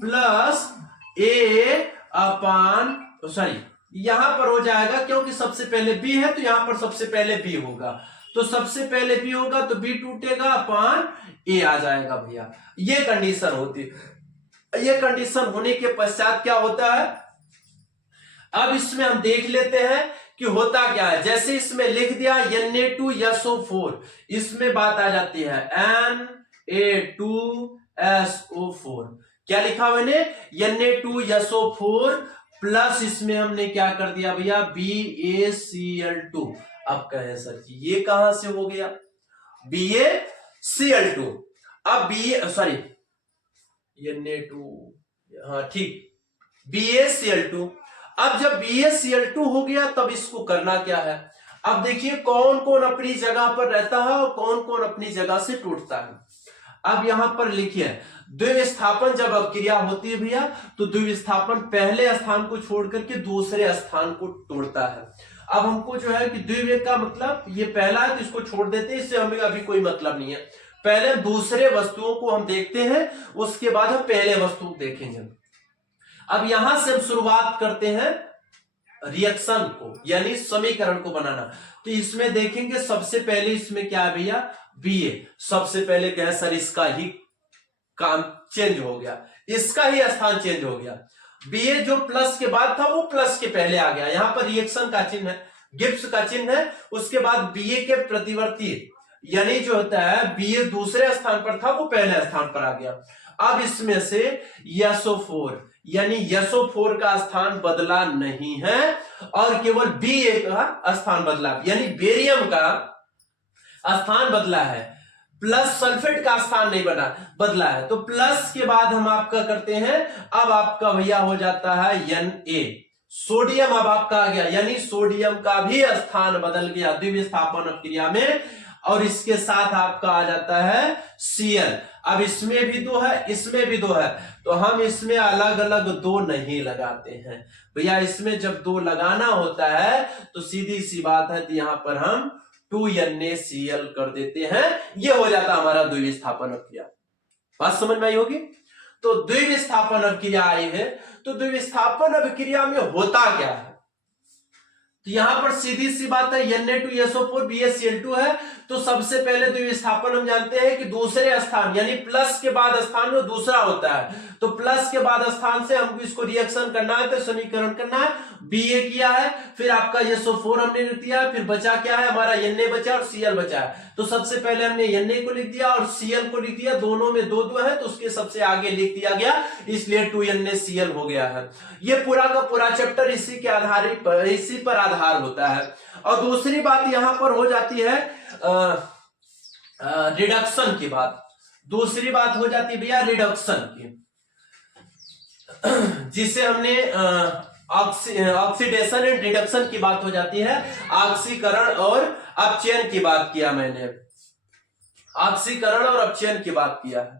प्लस A अपान यहां पर हो जाएगा क्योंकि सबसे पहले B है तो यहां पर सबसे पहले B होगा, तो सबसे पहले B होगा तो B टूटेगा अपान A आ जाएगा भैया। ये कंडीशन होती है। ये कंडीशन होने के पश्चात क्या होता है, अब इसमें हम देख लेते हैं कि होता क्या है। जैसे इसमें लिख दिया Na2SO4, इसमें बात आ जाती है Na2SO4। क्या लिखा मैंने, Na2SO4 प्लस इसमें हमने क्या कर दिया भैया BaCl2। अब कहें सर जी ये कहां से हो गया, BaCl2। अब Na2, हाँ ठीक, BaCl2। अब जब BaCl2 हो गया तब इसको करना क्या है, अब देखिए कौन कौन अपनी जगह पर रहता है और कौन कौन अपनी जगह से टूटता है। अब यहां पर लिखिए द्विविस्थापन जब अपक्रिया होती है भैया तो द्विविस्थापन पहले स्थान को छोड़ करके दूसरे स्थान को तोड़ता है। अब हमको जो है कि द्विवेग का मतलब ये पहला है तो इसको छोड़ देते हैं, इससे हमें अभी कोई मतलब नहीं है। पहले दूसरे वस्तुओं को हम देखते हैं, उसके बाद हम पहले वस्तु को देखेंगे। अब यहां से हम शुरुआत करते हैं रिएक्शन को, यानी समीकरण को बनाना। तो इसमें देखेंगे सबसे पहले इसमें क्या है भैया Ba। सबसे पहले कहें सर इसका ही काम चेंज हो गया, इसका ही स्थान चेंज हो गया। Ba जो प्लस के बाद था वो प्लस के पहले आ गया। यहां पर रिएक्शन का चिन्ह है, गिब्स का चिन्ह है, उसके बाद Ba के प्रतिवर्ती यानी जो होता है Ba दूसरे स्थान पर था वो पहले स्थान पर आ गया। अब इसमें से SO4 यानी SO4 का स्थान बदला नहीं है और केवल Ba का स्थान बदला, यानी बेरियम का स्थान बदला है, प्लस सल्फेट का स्थान नहीं बदला है। तो प्लस के बाद हम आपका करते हैं, अब आपका भैया हो जाता है Na। सोडियम अब आपका आ गया, यानी सोडियम का भी स्थान बदल गया द्विविस्थापन अपक्रिया में, और इसके साथ आपका आ जाता है Cl। अब इसमें भी दो है, इसमें भी दो है, तो हम इसमें अलग अलग दो नहीं लगाते हैं भैया। इसमें जब दो लगाना होता है तो सीधी सी बात है, तो यहां पर हम 2NaCl कर देते हैं। ये हो जाता हमारा द्विविस्थापन अपक्रिया। बात समझ में आई होगी। तो द्विविस्थापन अपक्रिया आई है, तो द्विविस्थापन अपक्रिया में होता क्या है, तो यहां पर सीधी सी बात है Na2SO4 BaCl2 है, तो सबसे पहले तो विस्थापन हम जानते हैं कि दूसरे स्थान यानी प्लस के बाद स्थान में दूसरा होता है, तो प्लस के बाद स्थान से हमको इसको रिएक्शन करना है, तो समीकरण करना है, Ba किया है, फिर आपका SO4 हमने लिख दिया, फिर बचा क्या है हमारा Na बचा और Cl बचा है। तो सबसे पहले हमने Na को लिख दिया और Cl को लिख दिया, दोनों में दो दो है तो उसके सबसे आगे लिख दिया गया, इसलिए 2NaCl हो गया है। ये पूरा का पूरा चैप्टर इसी के आधारित इसी पर आधार होता है। और दूसरी बात यहां पर हो जाती है रिडक्शन की बात, दूसरी बात हो जाती है भैया रिडक्शन की, जिसे हमने ऑक्सीडेशन एंड रिडक्शन की बात हो जाती है। ऑक्सीकरण और अपचयन की बात किया मैंने, ऑक्सीकरण और अपचयन की बात किया है।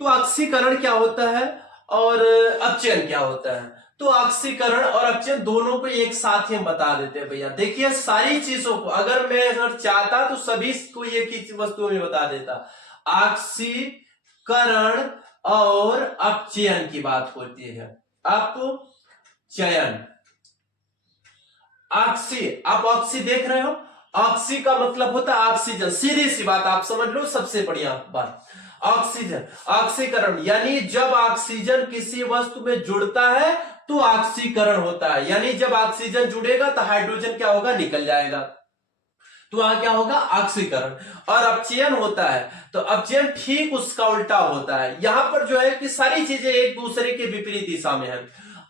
तो ऑक्सीकरण क्या होता है और अपचयन क्या होता है? तो ऑक्सीकरण और अपचयन दोनों को एक साथ ही हम बता देते हैं भैया। देखिए सारी चीजों को अगर मैं चाहता तो सभी को एक ही वस्तुओं में बता देता। ऑक्सीकरण और अपचयन की बात होती है। अपचयन, ऑक्सी, आप ऑक्सी देख रहे हो, ऑक्सी का मतलब होता है ऑक्सीजन, सीधी सी बात आप समझ लो, सबसे बढ़िया बात ऑक्सीजन। ऑक्सीकरण यानी जब ऑक्सीजन किसी वस्तु में जुड़ता है तो ऑक्सीकरण होता है, यानी जब ऑक्सीजन जुड़ेगा तो हाइड्रोजन क्या होगा, निकल जाएगा, तो वहां क्या होगा, ऑक्सीकरण। और अपचयन होता है तो अपचयन ठीक उसका उल्टा होता है। यहां पर जो है कि सारी चीजें एक दूसरे के विपरीत दिशा में है।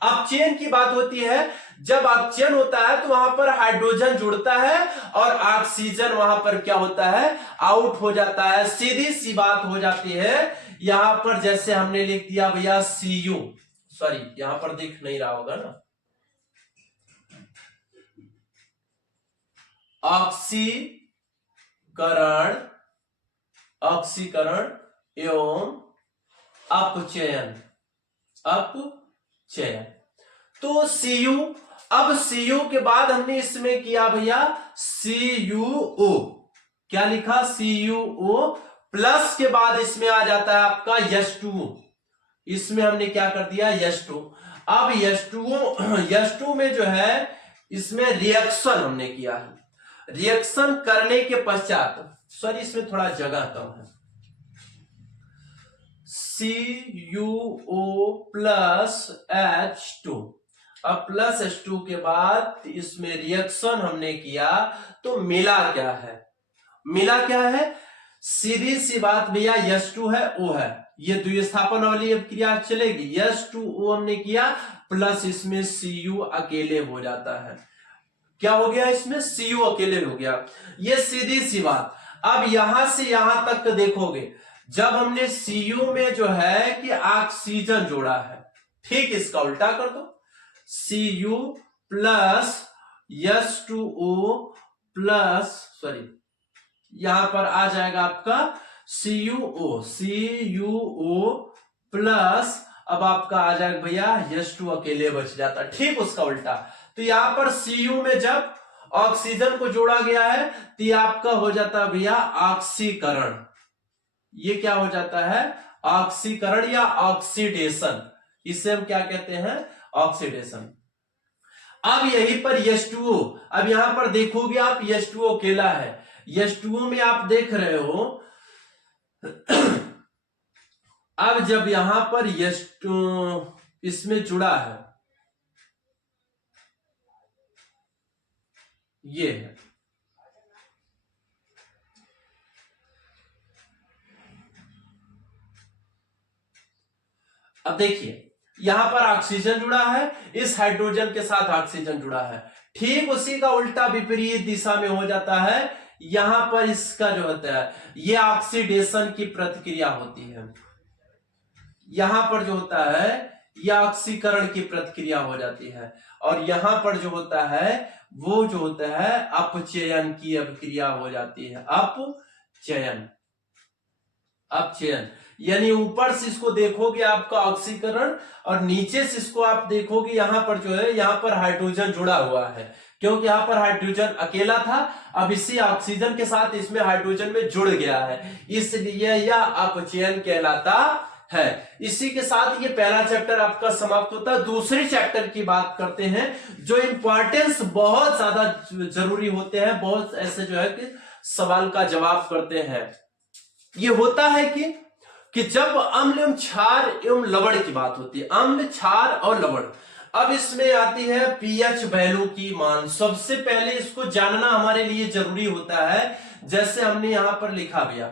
अपचयन की बात होती है, जब अपचयन होता है तो वहां पर हाइड्रोजन जुड़ता है और ऑक्सीजन वहां पर क्या होता है, आउट हो जाता है, सीधी सी बात हो जाती है। यहां पर जैसे हमने लिख दिया भैया Cu, सॉरी यहां पर दिख नहीं रहा होगा ना, ऑक्सीकरण, ऑक्सीकरण एवं अपचयन, अपचयन। तो Cu, अब Cu के बाद हमने इसमें किया भैया CuO, क्या लिखा, CuO प्लस के बाद इसमें आ जाता है आपका H2O, इसमें हमने क्या कर दिया H2। अब H2O में जो है इसमें रिएक्शन हमने किया है, रिएक्शन करने के पश्चात, सॉरी इसमें थोड़ा जगह कम है, CuO प्लस H2, अब प्लस H2 के बाद इसमें रिएक्शन हमने किया तो मिला क्या है, मिला क्या है, सीधी सी बात भैया H2 है O है, ये द्विस्थापन वाली अब क्रिया चलेगी, H2O हमने किया प्लस इसमें Cu अकेले हो जाता है, क्या हो गया इसमें Cu अकेले हो गया, ये सीधी सी बात। अब यहां से यहां तक देखोगे, जब हमने Cu में जो है कि ऑक्सीजन जोड़ा है, ठीक इसका उल्टा कर दो, Cu plus H2O plus, sorry यहां पर आ जाएगा आपका CuO प्लस, अब आपका आ जाएगा भैया H2 अकेले बच जाता, ठीक उसका उल्टा। तो यहां पर Cu में जब ऑक्सीजन को जोड़ा गया है तो ये आपका हो जाता है भैया ऑक्सीकरण, ये क्या हो जाता है, ऑक्सीकरण या ऑक्सीडेशन, इसे हम क्या कहते हैं, ऑक्सीडेशन। अब यहीं पर H2O, अब यहां पर देखोगे आप H2O अकेला है, H2O में आप देख रहे हो अब जब यहां पर H2 इसमें जुड़ा है, ये है, अब देखिए यहां पर ऑक्सीजन जुड़ा है, इस हाइड्रोजन के साथ ऑक्सीजन जुड़ा है, ठीक उसी का उल्टा विपरीत दिशा में हो जाता है। यहां पर इसका जो होता है ये ऑक्सीडेशन की प्रतिक्रिया होती है, यहां पर जो होता है यह ऑक्सीकरण की प्रतिक्रिया हो जाती है, और यहां पर जो होता है वो जो होता है अपचयन की अभिक्रिया हो जाती है, अपचयन, अपचयन यानी ऊपर से इसको देखोगे आपका ऑक्सीकरण और नीचे से इसको आप देखोगे यहां पर जो है यहां पर हाइड्रोजन जुड़ा हुआ है, क्योंकि यहां पर हाइड्रोजन अकेला था, अब इसी ऑक्सीजन के साथ इसमें हाइड्रोजन में जुड़ गया है, इसलिए यह अपचयन कहलाता है। इसी के साथ ये पहला चैप्टर आपका समाप्त होता है। दूसरे चैप्टर की बात करते हैं जो इंपॉर्टेंस बहुत ज्यादा जरूरी होते हैं, बहुत ऐसे जो है कि सवाल का जवाब करते हैं। ये होता है कि जब अम्ल एवं क्षार एवं लवण की बात होती है, अम्ल, क्षार और लवण, अब इसमें आती है पीएच वैल्यू की मान। सबसे पहले इसको जानना हमारे लिए जरूरी होता है। जैसे हमने यहां पर लिखा भैया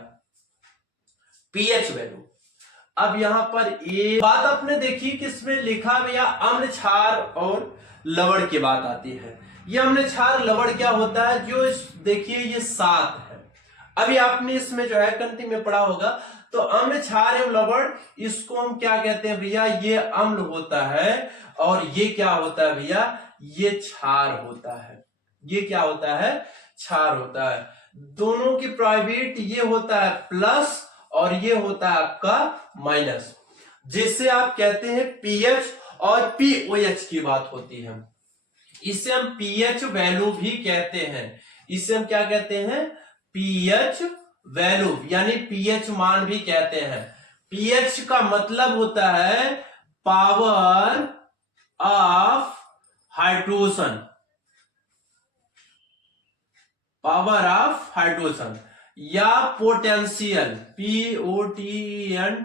पीएच वैल्यू। अब यहां पर ये बात आपने देखी कि इसमें लिखा भैया अम्ल, क्षार और लवण की बात आती है। ये अम्ल, क्षार, लवण क्या होता है, जो देखिए ये 7 है। अभी आपने इसमें जो है कंटी में पढ़ा होगा। तो अम्ल, क्षार एवं लवण, इसको हम क्या कहते हैं भैया, ये अम्ल होता है और ये क्या होता है भैया, ये क्षार होता है। ये क्या होता है, क्षार होता है। दोनों की प्राइवेट ये होता है प्लस और ये होता है आपका माइनस, जिससे आप कहते हैं पीएच और पीओएच की बात होती है। इसे हम पीएच वैल्यू भी कहते हैं। इसे हम क्या कहते हैं, पीएच वैल्यू यानी पीएच मान भी कहते हैं। पीएच का मतलब होता है power of hydrogen, power of hydrogen या potential, POTENTIAL,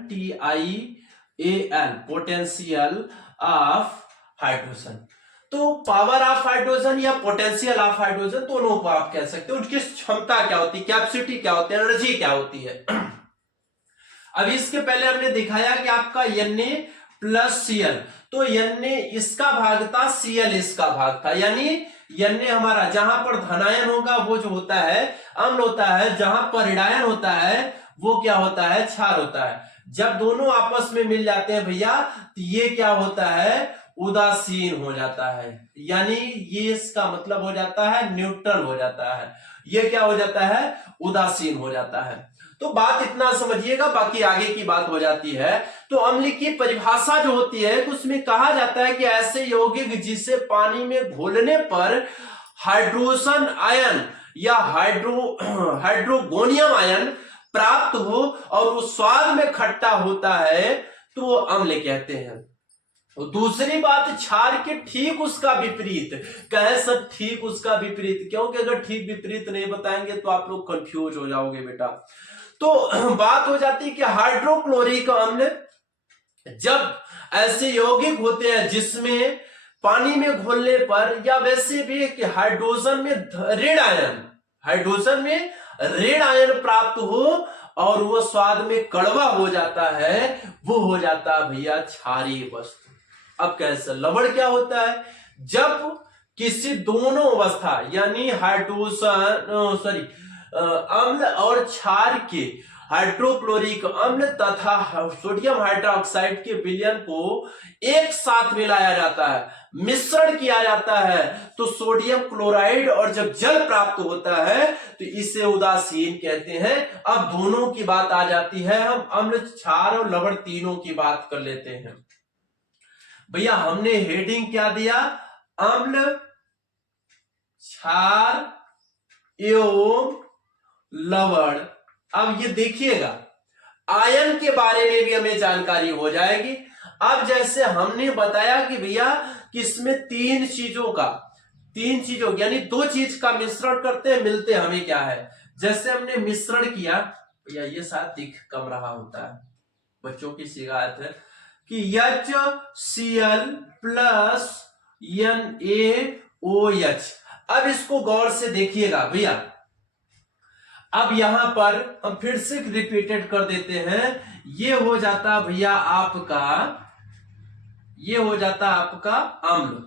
potential of hydrogen. तो पावर ऑफ हाइड्रोजन या पोटेंशियल ऑफ हाइड्रोजन, दोनों को आप कह सकते हो। उनकी क्षमता क्या होती है, कैपेसिटी क्या होती है, एनर्जी क्या होती है। अब इसके पहले हमने दिखाया कि आपका Na प्लस Cl, तो Na इसका भाग था, Cl इसका भाग था। यानी Na हमारा जहां पर धनायन होगा वो जो होता है अम्ल होता है, जहां पर ऋणायन होता है वो क्या होता है, क्षार होता है। जब दोनों आपस में मिल जाते हैं भैया तो ये क्या होता है, उदासीन हो जाता है। यानी ये इसका मतलब हो जाता है न्यूट्रल हो जाता है। ये क्या हो जाता है, उदासीन हो जाता है। तो बात इतना समझिएगा, बाकी आगे की बात हो जाती है। तो अम्ल की परिभाषा जो होती है उसमें कहा जाता है कि ऐसे यौगिक जिसे पानी में घोलने पर हाइड्रोजन आयन या हाइड्रोगोनियम आयन प्राप्त हो और वो स्वाद में खट्टा होता है तो वो अम्ल कहते हैं। तो दूसरी बात, क्षार के ठीक उसका विपरीत, कहे सर ठीक उसका विपरीत, क्योंकि अगर ठीक विपरीत नहीं बताएंगे तो आप लोग कंफ्यूज हो जाओगे बेटा। तो बात हो जाती है कि हाइड्रोक्लोरिक अम्ल, जब ऐसे यौगिक होते हैं जिसमें पानी में घोलने पर या वैसे भी कि हाइड्रोजन में ऋण आयन, हाइड्रोजन में ऋण आयन प्राप्त हो और वो स्वाद में कड़वा हो जाता है, वो हो जाता है भैया क्षारीय वस्तु। अब कैसे, लवण क्या होता है, जब किसी दोनों अवस्था यानी हाइड्रोजन अम्ल और क्षार के, हाइड्रोक्लोरिक अम्ल तथा सोडियम हाइड्रोक्साइड के विलयन को एक साथ मिलाया जाता है, मिश्रण किया जाता है, तो सोडियम क्लोराइड और जब जल प्राप्त होता है तो इसे उदासीन कहते हैं। अब दोनों की बात आ जाती है, हम अम्ल, क्षार और लवण तीनों की बात कर लेते हैं। भैया हमने हेडिंग क्या दिया, अम्ल, क्षार एवं लवण। अब ये देखिएगा आयन के बारे में भी हमें जानकारी हो जाएगी। अब जैसे हमने बताया कि भैया कि इसमें तीन चीजों यानी दो चीज का मिश्रण करते हैं, मिलते हमें क्या है। जैसे हमने मिश्रण किया भैया, ये साथ दिख कम रहा होता है, बच्चों की शिकायत है कि HCl प्लस NaOH। अब इसको गौर से देखिएगा भैया, अब यहां पर हम फिर से रिपीटेड कर देते हैं। ये हो जाता भैया आपका, ये हो जाता आपका अम्ल,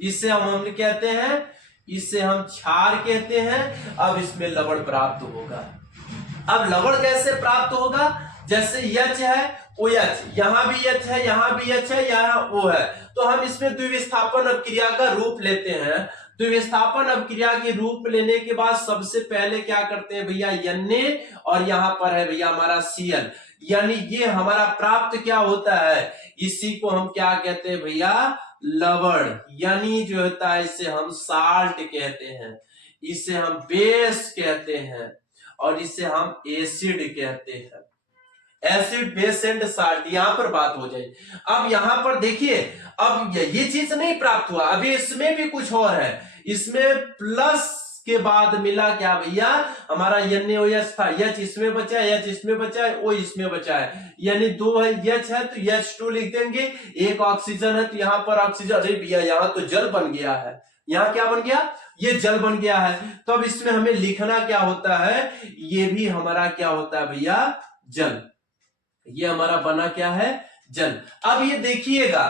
इसे हम अम्ल कहते हैं, इसे हम क्षार कहते हैं। अब इसमें लवण प्राप्त होगा। अब लवण कैसे प्राप्त होगा, जैसे H है OH, यहां भी H है, यहां भी H है, यहां O है, तो हम इसमें द्विविस्थापन अभिक्रिया का रूप लेते हैं। द्विविस्थापन अभिक्रिया के रूप लेने के बाद सबसे पहले क्या करते हैं भैया, Na, और यहां पर है भैया हमारा Cl, यानी ये हमारा प्राप्त क्या होता है, इसी को हम क्या कहते हैं भैया, लवण। यानी जो होता है इसे हम साल्ट कहते हैं, इसे हम बेस कहते हैं और इसे हम एसिड कहते हैं। एसिड बेस एंड साल्ट, यहां पर बात हो जाए। अब यहां पर देखिए, अब ये चीज नहीं प्राप्त हुआ, अभी इसमें भी कुछ और है। इसमें प्लस के बाद मिला क्या भैया, हमारा NaOH था, H इसमें बचा है, H इसमें बचा है, O इसमें बचा है, यानी 2 है, H है तो H2 लिख देंगे। एक ऑक्सीजन है तो यहां पर ऑक्सीजन, अरे भैया यहां तो जल बन गया है, यहां क्या बन गया, ये जल बन गया है। तो अब इसमें हमें लिखना क्या होता है, ये भी हमारा क्या होता है भैया, जल। ये हमारा बना क्या है, जल। अब ये देखिएगा,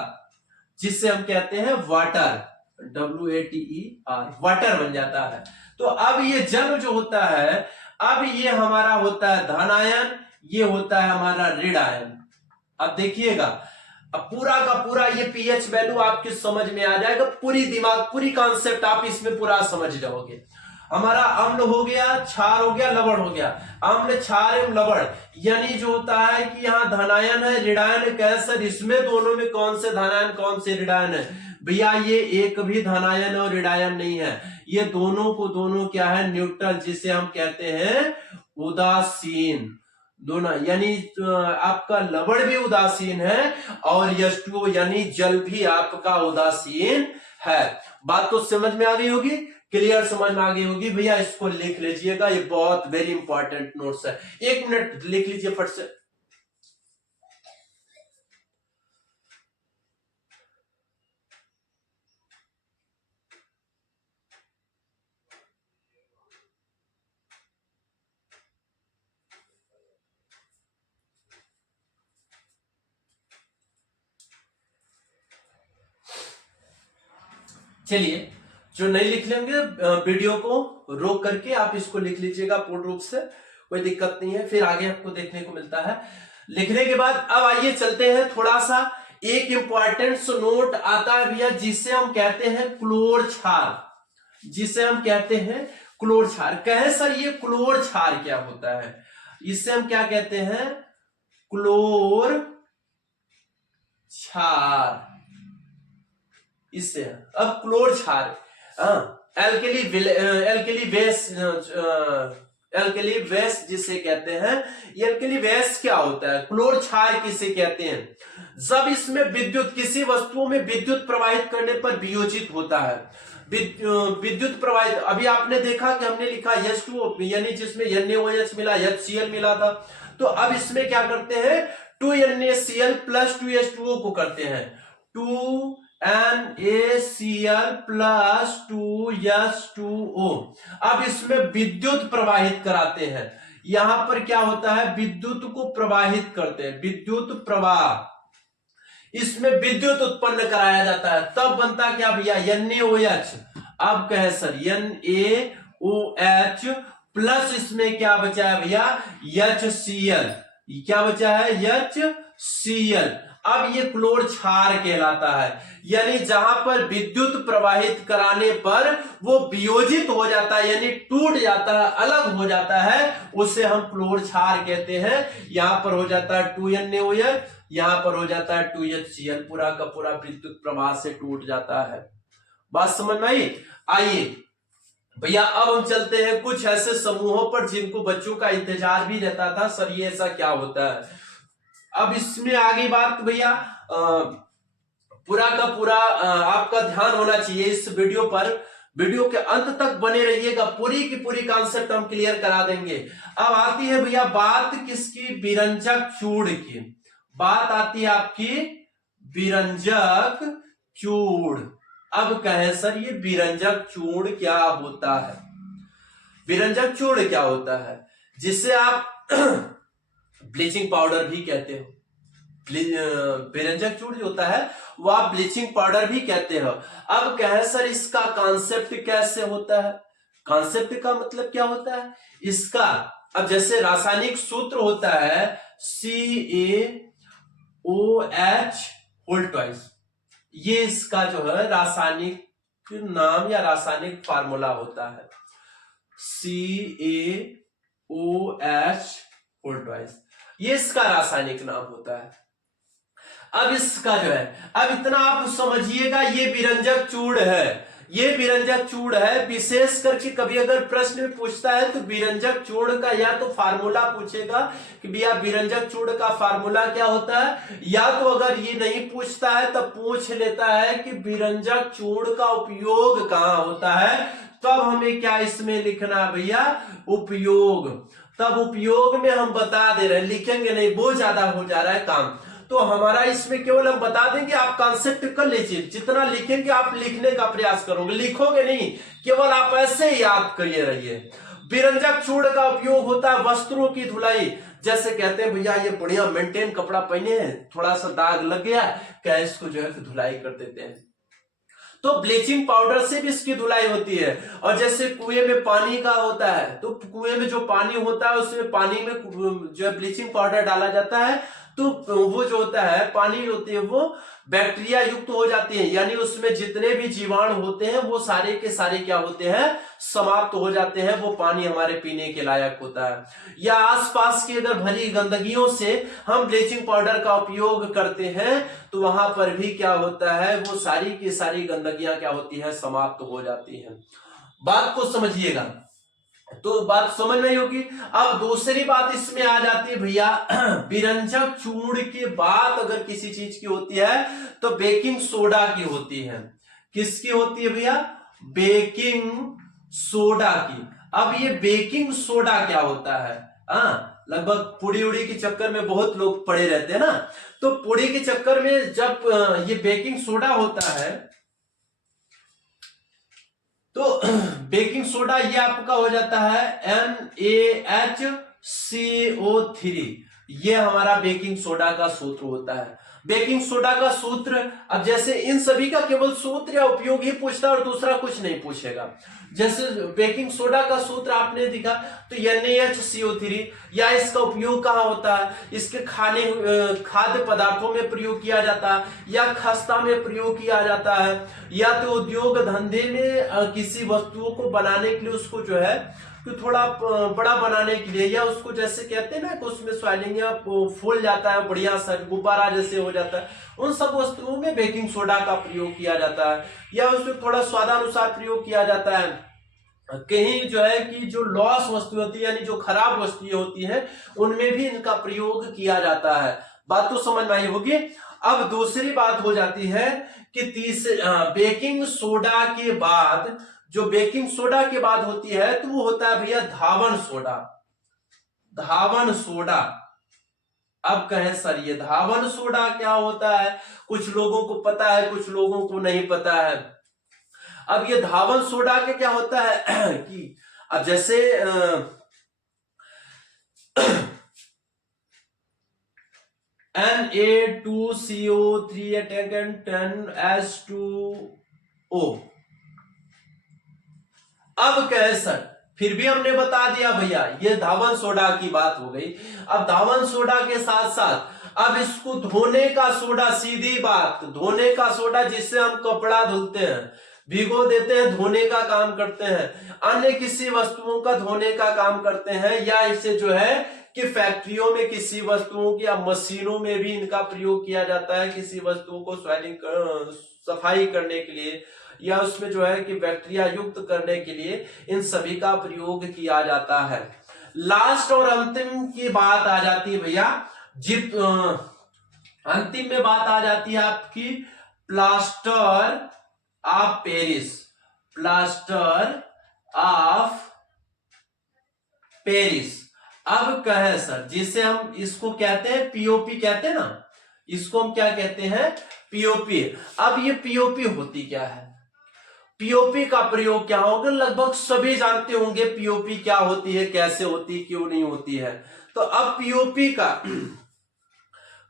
जिससे हम कहते हैं वाटर, WATER, वाटर बन जाता है। तो अब ये जल जो होता है, अब ये हमारा होता है धन आयन, ये होता है हमारा ऋण आयन। अब देखिएगा, अब पूरा का पूरा ये pH वैल्यू आपके समझ में आ जाएगा, पूरी दिमाग, पूरी कॉन्सेप्ट आप इसमें पूरा समझ जाओगे। हमारा अम्ल हो गया, क्षार हो गया, लवण हो गया। अम्ल, क्षार एवं लवण, यानी जो होता है कि यहाँ धनायन है, ऋणायन कैसे, इसमें दोनों में कौन से धनायन कौन से ऋणायन है भैया, ये एक भी धनायन और ऋणायन नहीं है, ये दोनों को दोनों क्या है, न्यूट्रल, जिसे हम कहते हैं उदासीन दोनों, यानी आपका लवण भी उदासीन है और H2O यानी जल भी आपका उदासीन है। बात तो समझ में आ गई होगी, क्लियर समझ में आ गई होगी भैया, इसको लिख लीजिएगा, ये बहुत वेरी इंपॉर्टेंट नोट्स है। 1 मिनट लिख लीजिए फट से। चलिए, जो नहीं लिख लेंगे वीडियो को रोक करके आप इसको लिख लीजिएगा पूर्ण रूप से, कोई दिक्कत नहीं है, फिर आगे आपको देखने को मिलता है। लिखने के बाद अब आइए चलते हैं, थोड़ा सा एक इंपॉर्टेंट नोट आता है भैया, जिसे हम कहते हैं क्लोर क्षार, जिसे हम कहते हैं क्लोर क्षार। कहे सर ये क्लोर क्षार क्या होता है, इससे हम क्या कहते हैं, क्लोर क्षार, इससे। अब क्लोर क्षार, एल्कली बेस जिसे कहते हैं, ये एल्कली बेस क्या होता है, क्लोर क्षार किसे कहते हैं, जब इसमें विद्युत, किसी वस्तु में विद्युत प्रवाहित करने पर वियोजित होता है। विद्युत प्रवाहित, अभी आपने देखा कि हमने लिखा H2O, यानी जिसमें NaOH मिला, HCl मिला था, तो अब इसमें क्या करते हैं, 2NaCl प्लस 2H2O को करते हैं, 2NaCl प्लस 2H2O। अब इसमें विद्युत प्रवाहित कराते हैं, यहां पर क्या होता है, विद्युत को प्रवाहित करते हैं, विद्युत प्रवाह, इसमें विद्युत उत्पन्न कराया जाता है, तब बनता क्या भैया, NaOH। अब कहे सर NaOH प्लस इसमें क्या बचा है भैया, HCl, क्या बचा है, HCl। अब ये क्लोर क्षार कहलाता है, यानी जहां पर विद्युत प्रवाहित कराने पर वो वियोजित हो जाता है, यानी टूट जाता है, अलग हो जाता है, उसे हम क्लोर क्षार कहते हैं। यहां पर हो जाता है 2NaOH, यहां पर हो जाता है 2HCl, पूरा का पूरा विद्युत प्रवाह से टूट जाता है। बात समझ में आई? आइए भैया, अब हम चलते हैं कुछ ऐसे समूहों पर जिनको बच्चों का इंतजार भी रहता था, सर ये ऐसा क्या होता है। अब इसमें आगे बात भैया, पूरा का पूरा आपका ध्यान होना चाहिए इस वीडियो पर, वीडियो के अंत तक बने रहिएगा, पूरी की पूरी कॉन्सेप्ट हम क्लियर करा देंगे। अब आती है भैया बात किसकी, विरंजक चूड़ की बात आती है आपकी, विरंजक चूड़। अब कहें सर ये विरंजक चूड़ क्या होता है, विरंजक चूड़ क्या होता है, जिसे आप ब्लीचिंग पाउडर भी कहते हो, विरंजक चूड़ जो होता है वो आप ब्लीचिंग पाउडर भी कहते हो। अब कहे सर इसका कॉन्सेप्ट कैसे होता है, कॉन्सेप्ट का मतलब क्या होता है इसका। अब जैसे रासायनिक सूत्र होता है CaOH होल ट्वाइस, ये इसका जो है रासायनिक नाम या रासायनिक फार्मूला होता है, CaOH होल ट्वाइस, ये इसका रासायनिक नाम होता है। अब इसका जो है, अब इतना आप समझिएगा, ये विरंजक चूड़ है, ये विरंजक चूर्ण है। विशेष करके कभी अगर प्रश्न में पूछता है तो विरंजक चूर्ण का या तो फार्मूला पूछेगा कि भैया विरंजक चूर्ण का फार्मूला क्या होता है, या तो अगर ये नहीं पूछता है तब पूछ लेता है कि विरंजक चूर्ण का उपयोग कहाँ होता है। तब हमें क्या इसमें लिखना है भैया, उपयोग। तब उपयोग में हम बता दे रहे हैं, लिखेंगे नहीं, बहुत ज्यादा हो जा रहा है काम। तो हमारा इसमें केवल हम बता देंगे, आप कॉन्सेप्ट कर लीजिए। जितना लिखेंगे आप लिखने का प्रयास करोगे, लिखोगे नहीं, केवल आप ऐसे ही याद करिए रहिए। विरंजक चूर्ण का उपयोग होता है वस्त्रों की धुलाई। जैसे कहते हैं भैया ये बढ़िया मेंटेन कपड़ा पहने हैं, थोड़ा सा दाग लग गया, क्या इसको जो है धुलाई कर देते हैं। तो ब्लीचिंग पाउडर से भी इसकी धुलाई होती है। और जैसे कुएं में पानी का होता है, तो कुएं में जो पानी होता है उसमें पानी में जो है ब्लीचिंग पाउडर डाला जाता है, तो वो जो होता है पानी होती है वो बैक्टीरिया युक्त हो जाती है, यानी उसमें जितने भी जीवाणु होते हैं वो सारे के सारे क्या होते हैं, समाप्त हो जाते हैं। वो पानी हमारे पीने के लायक होता है। या आसपास की अगर भरी गंदगियों से हम ब्लीचिंग पाउडर का उपयोग करते हैं तो वहां पर भी क्या होता है, वो सारी की सारी गंदगियां क्या होती है, समाप्त हो जाती है। बात को समझिएगा, तो बात समझ में होगी। अब दूसरी बात इसमें आ जाती है भैया, विरंजक चूर्ण के बाद अगर किसी चीज की होती है तो बेकिंग सोडा की होती है। किसकी होती है भैया, बेकिंग सोडा की। अब ये बेकिंग सोडा क्या होता है, लगभग पुड़ी उड़ी के चक्कर में बहुत लोग पड़े रहते हैं ना, तो पुड़ी के चक्कर में जब ये बेकिंग सोडा होता है तो बेकिंग सोडा ये आपका हो जाता है NaHCO3। ये हमारा बेकिंग सोडा का सूत्र होता है। बेकिंग सोडा का सूत्र, अब जैसे इन सभी का केवल सूत्र या उपयोग ही पूछता है और दूसरा कुछ नहीं पूछेगा। जैसे बेकिंग सोडा का सूत्र आपने दिखा तो NaHCO3, या इसका उपयोग कहाँ होता है, इसके खाद्य पदार्थों में प्रयोग किया जाता है, या खस्ता में प्रयोग किया जाता है, या तो उद्योग धंधे में किसी वस्तुओं को बनाने के लिए उसको जो है तो थोड़ा बड़ा बनाने के लिए, या उसको जैसे कहते हैं ना कि उसमें स्वेलिंग या फूल जाता है, बढ़िया सा गुब्बारा जैसे हो जाता है, उन सब वस्तुओं में बेकिंग सोडा का प्रयोग किया जाता है। या उसमें थोड़ा स्वादानुसार प्रयोग किया जाता है। कहीं जो है कि जो लॉस वस्तु होती है, यानी जो खराब वस्तुएं होती हैं, उनमें भी इनका प्रयोग किया जाता है। बात तो समझ में आई होगी। अब दूसरी बात हो जाती है कि बेकिंग सोडा के बाद, जो बेकिंग सोडा के बाद होती है तो वो होता है भैया धावन सोडा। धावन सोडा, अब कहें सर ये धावन सोडा क्या होता है, कुछ लोगों को पता है, कुछ लोगों को नहीं पता है। अब ये धावन सोडा के क्या होता है कि अब जैसे Na2CO3 10H2O। अब कहे सर, फिर भी हमने बता दिया भैया ये धावन सोडा की बात हो गई। अब धावन सोडा के साथ साथ अब इसको धोने का सोडा, सीधी बात, धोने का सोडा जिससे हम कपड़ा धुलते हैं, भिगो देते हैं, धोने का काम करते हैं, अन्य किसी वस्तुओं का धोने का काम करते हैं, या इसे जो है कि फैक्ट्रियों में किसी वस्तुओं की या मशीनों में भी इनका प्रयोग किया जाता है, किसी वस्तुओं को सफाई करने के लिए, या उसमें जो है कि बैक्टीरिया युक्त करने के लिए इन सभी का प्रयोग किया जाता है। लास्ट और अंतिम की बात आ जाती है भैया, अंतिम में बात आ जाती है आपकी plaster of Paris. Plaster of Paris. अब कहे सर, जिसे हम इसको कहते हैं पीओपी कहते हैं ना, इसको हम क्या कहते हैं, पीओपी। अब ये पीओपी होती क्या है, पीओपी का प्रयोग क्या होगा, लगभग सभी जानते होंगे पीओपी क्या होती है, कैसे होती है, क्यों नहीं होती है। तो अब